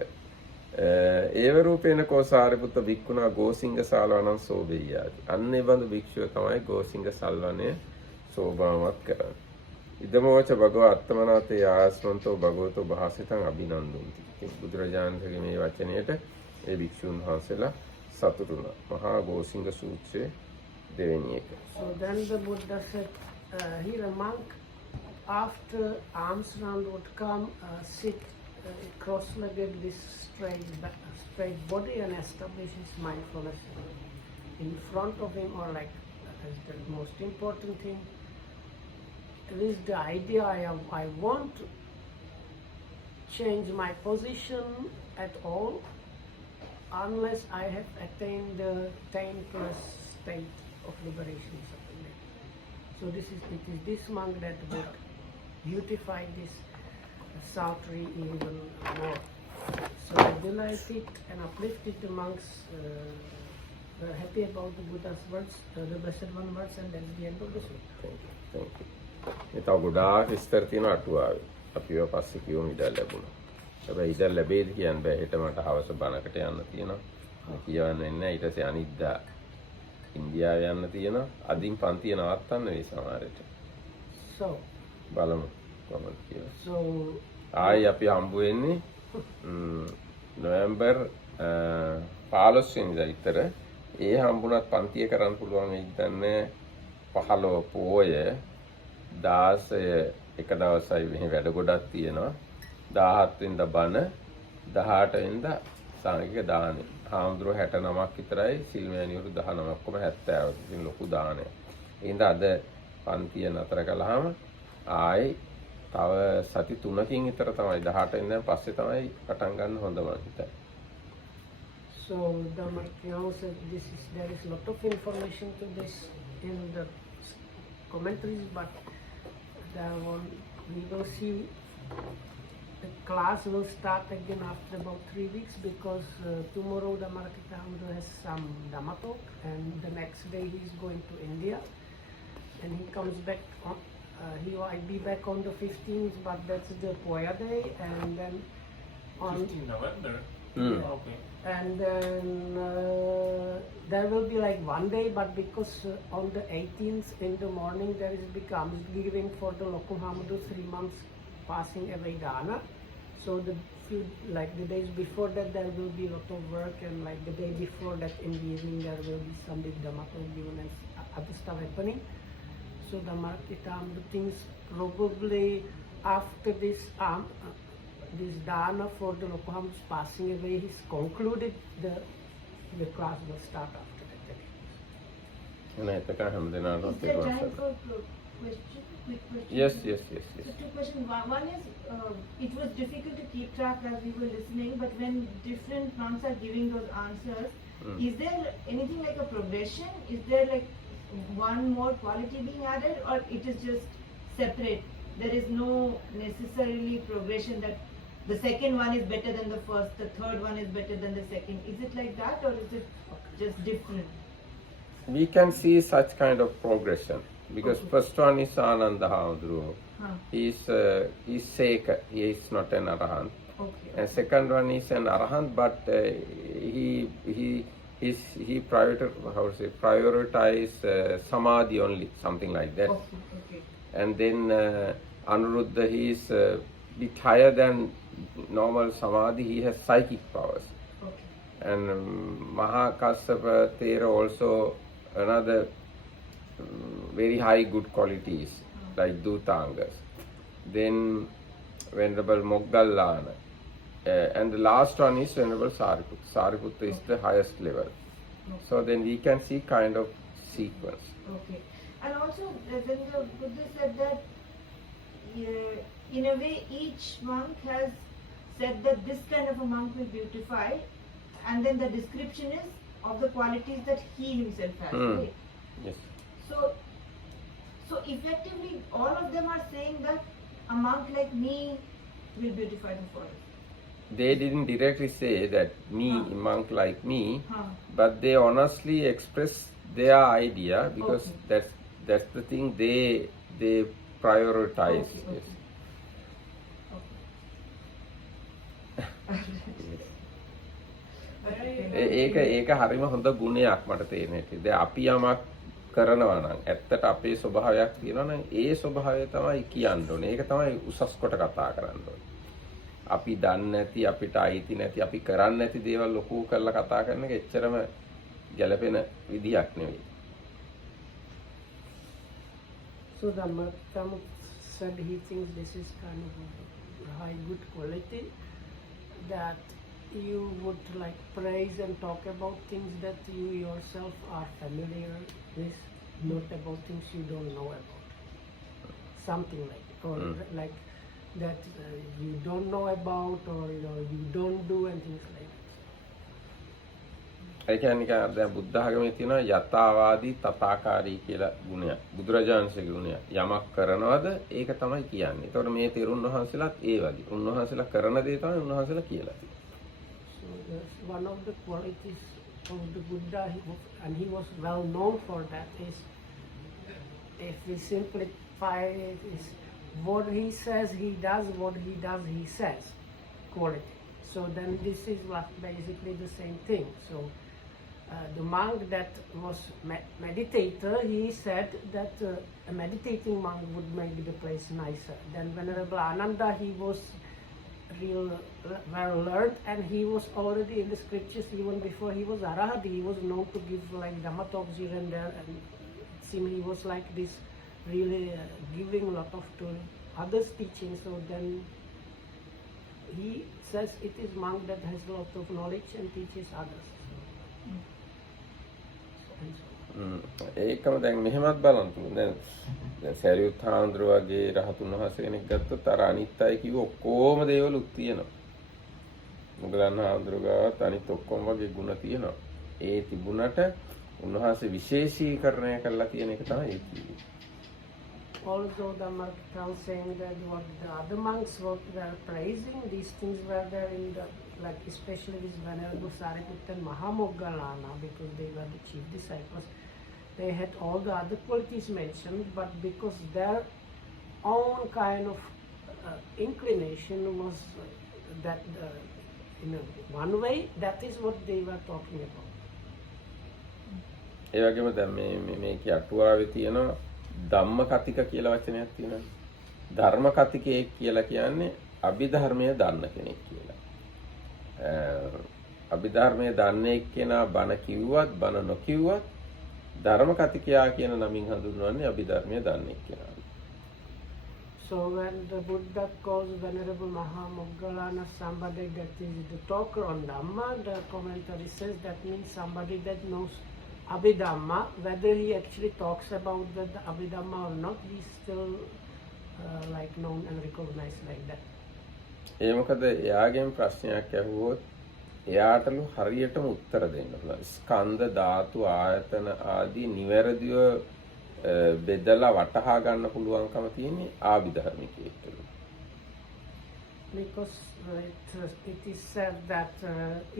ඒව රූපේන කෝසාරිපුත්ත භික්ඛුනා ගෝසිංග සාලවණං සෝබෙය්‍යාති. අන්න ඒ බඳු භික්ෂුව තමයි ගෝසිංග සල්වණය සෝභාවමත් කරන්නේ. ඉදමෝච භගව අත්තමනාතේ ආයස්මන්තෝ භගවතෝ භාසිතං අභිනන්දන්ති. බුදුරජාණන්ගේ මේ වචනයට ඒ භික්ෂුන් වහන්සේලා සතුටු වුණා. මහා ගෝසිංග සූත්‍රයේ දෙවෙනි එක. So then the Buddha said, here a monk, after alms round would come, sit cross-legged this straight body and establish his mindfulness in front of him, or like as the most important thing. It is the idea I want to change my position at all unless I have attained the 10 plus state of liberation, something like that. So it is this monk that would beautify this Sautri even more. So I delight it and uplifted the monks were happy about the Buddha's words, the Blessed One words, and that's the end of the sutta. Thank you. මේ තව ගොඩාක් විස්තර තියෙන අටුවාවේ. අපි ඒවා පස්සේ කියමු ඉඩ ලැබුණා. හැබැයි ඉඩ ලැබෙයිද කියන්න බෑ. හෙට මට හවස බණකට යන්න තියෙනවා. මම කියවන්නේ නැහැ. ඊට පස්සේ අනිද්දා ඉන්දියාවේ යන්න තියෙනවා. අදින් පන්තිය නවත්තන්න වෙයි සමහරට. So බලමු කොහොමද කියලා. So ආයි අපි හම්බ වෙන්නේ නොවැම්බර් 15 වෙනිදා විතර. ඒ හම්බුණත් පන්තිය කරන්න පුළුවන් වෙයිද දන්නේ 15 පෝය 16 එක දවසයි මෙහි වැඩ ගොඩක් තියෙනවා. 17 වෙනිදා බණ 18 වෙනිදා සංඝික දානෙ. හාමුදුරුවෝ 69ක් විතරයි, සිල්මෑණිවරු 19 ඔක්කොම 70. ඉතින් ලොකු දානයක්. ඒ හින්දා අද පන්තිය නතර කළාම ආයි තව සති 3කින් විතර තමයි 18 වෙනිදා පස්සේ තමයි පටන් ගන්න හොඳ මං හිතයි. So Dhammakyam said there is lot of information to this in the commentaries, but we will see the class will start again after about 3 weeks, because tomorrow the Mahagosinga has some Dhamma talk, and the next day he is going to India, and he comes back on, he might be back on the 15th, but that's the Poya day, and then on 15 November. Okay. and then there will be like 1 day, but because on the 18th in the morning there is becomes giving for the Lokuhamadu 3 months passing away dana. So the the days before that there will be a lot of work, and like the day before that in the evening there will be some big Dhamma given and other stuff happening. So the Mahagosinga things probably after this dana for the Lokuham's passing away, he's concluded, the class will start after that. එහෙනම් එතක හැමදෙනාටම Is there time for question? Quick question? Yes. So two questions. One is, it was difficult to keep track as we were listening, but when different monks are giving those answers, is there anything like a progression? Is there like one more quality being added, or it is just separate? There is no necessarily progression that the second one is better than the first, the third one is better than the second. Is it like that, or is it just different? We can see such kind of progression, because first one is Ananda Hamdru. He's Seika. He is not an Arahant. Okay. And second one is an Arahant, but he prioritize Samadhi only, something like that. Okay. And then Anuruddha, he is bit higher than normal Samadhi. He has psychic powers. Okay. And Mahakassapa Thera also another very high good qualities, like Dutangas. Then Venerable Moggallana. And the last one is Venerable Sariputta. Sariputta is the highest level. So then we can see kind of sequence. Okay. And also, when the Buddha said that, in a way, each monk has said that this kind of a monk will beautify, and then the description is of the qualities that he himself has. Right? Yes. So effectively, all of them are saying that a monk like me will beautify the forest. They didn't directly say that monk like me, but they honestly express their idea, because that's the thing they prioritize. Okay. Yes. Okay. ඒක හරිම හොඳ ගුණයක් මට තේරෙන හැටි. දැන් අපි යමක් කරනවා නම් ඇත්තට අපේ ස්වභාවයක් තියෙනවා නම් ඒ ස්වභාවය තමයි කියන්න ඕනේ. ඒක තමයි උසස් කොට කතා කරන්න ඕනේ. අපි දන්නේ නැති, අපිට අයිති නැති, අපි කරන්නේ නැති දේවල් ලොකු කරලා කතා කරන එක එච්චරම ගැළපෙන විදියක් නෙවෙයි. So the Mahkamah said he thinks this is kind of a high good quality, that you would like praise and talk about things that you yourself are familiar with, not about things you don't know about. Something like, or like that you don't know about, or you don't do, and things like that. ඒ කියන්නේ දැන් බුද්ධ ආගමේ තියෙන යථාවාදී තථාකාරී කියලා ගුණයක්. බුදුරජාණන්සේගේ ගුණයක්. යමක් කරනවද ඒක තමයි කියන්නේ. ඒතකොට මේ තෙරුන් වහන්සේලාත් ඒ වගේ. උන්වහන්සේලා කරන දේ තමයි උන්වහන්සේලා කියලා තියෙන්නේ. So that's one of the qualities of the Buddha, and he was well known for that, is if we simplify it, is what he says he does, what he does he says, quality. So then this is what basically the same thing. So the monk that was meditator, he said that a meditating monk would make the place nicer. Then Venerable Ananda, he was real well learned, and he was already in the scriptures even before he was Arahant. He was known to give like Dhamma talks here and there, and it seemed he was like this really giving a lot of to others teaching. So then he says it is monk that has a lot of knowledge and teaches others. ඒකම දැන් මෙහෙමත් බලන්න පුළුවන්. දැන් සරියුත් හාමුදුරුව වගේ රහතුන් වහන්සේ කෙනෙක් ගත්තොත් අර අනිත් අය කිව්ව ඔක්කොම දේවලුත් තියෙනවා. මොගලන් හාමුදුරුවගාවත් අනිත් ඔක්කොම වගේ ගුණ තියෙනවා. ඒ තිබුණට උන්වහන්සේ විශේෂීකරණය කරලා තියෙන එක තමයි ඒ කියන්නේ. Also the Markal saying that what the other monks were praising, these things were there in the, like especially this Venerable Sariputta and Mahamoggallana, because they were the chief disciples. They had all the other qualities mentioned, but because their own kind of inclination was that in one way, that is what they were talking about. ඒ වගේම දැන් මේකේ අටුවාවේ තියෙනවා ධම්ම කතික කියලා වචනයක් තියෙනවා. ධර්ම කතිකයෙක් කියලා කියන්නේ අභිධර්මය දන්න කෙනෙක් කියලා. අභිධර්මය දන්නේ කෙනා බණ කිව්වත් බණ නොකිව්වත් ධර්ම කතිකයා කියන නමින් හඳුන්වන්නේ අභිධර්මය දන්නේ කෙනා. So when the Buddha calls Venerable Mahamoggallana somebody that is the talker on Dhamma, the commentary says that means somebody that knows Abhidhamma. Whether he actually talks about the Abhidhamma or not, he's still like known and recognized like that. ඒ මොකද එයාගෙන් ප්‍රශ්නයක් ඇහුවොත් එයාටලු හරියටම උත්තර දෙන්න පුළුවන්. ස්කන්ධ ධාතු ආයතන ආදී නිවැරදිව බෙදලා වටහා ගන්න පුළුවන්කම තියෙන්නේ ආභිධර්මිකයෙක්ට. Because it is said that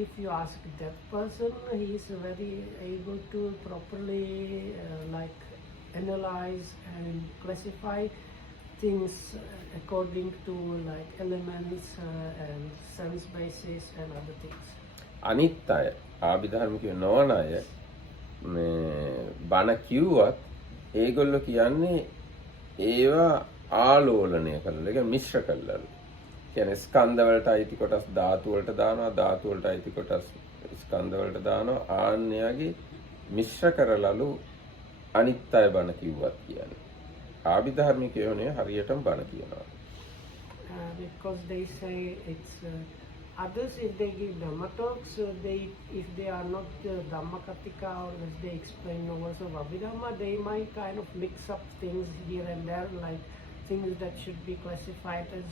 if you ask that person, he is very able to properly like analyze and classify things according to like elements and sense basis and other things. අනිත් අය ආභිධර්මිකයෝ නොවන අය මේ බණ කිව්වත් ඒගොල්ලෝ කියන්නේ ඒවා ආලෝලනය කරලා ඒක මිශ්‍ර කරලා කියන්නේ ස්කන්ධ වලට අයිති කොටස් ධාතු වලට දානවා ධාතු වලට අයිති කොටස් ස්කන්ධ වලට දානවා ආන්‍යගේ මිශ්‍ර කරලාලු අනිත් අය බණ කිව්වත් කියන්නේ ආභිධර්මිකයෝනේ හරියටම බණ කියනවා. Because they say it's others, if they give Dhamma talks, if they are not Dhammakatika, or as they explain the words of Abhidhamma, they might kind of mix up things here and there, like things that should be classified as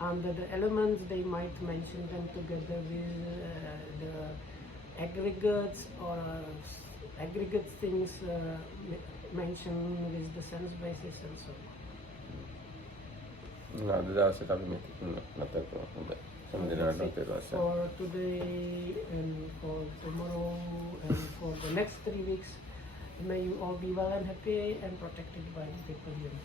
under the elements, they might mention them together with the aggregates, or aggregate things mentioned with the sense basis and so on. For today and for tomorrow and for the next 3 weeks, may you all be well and happy and protected by the people here.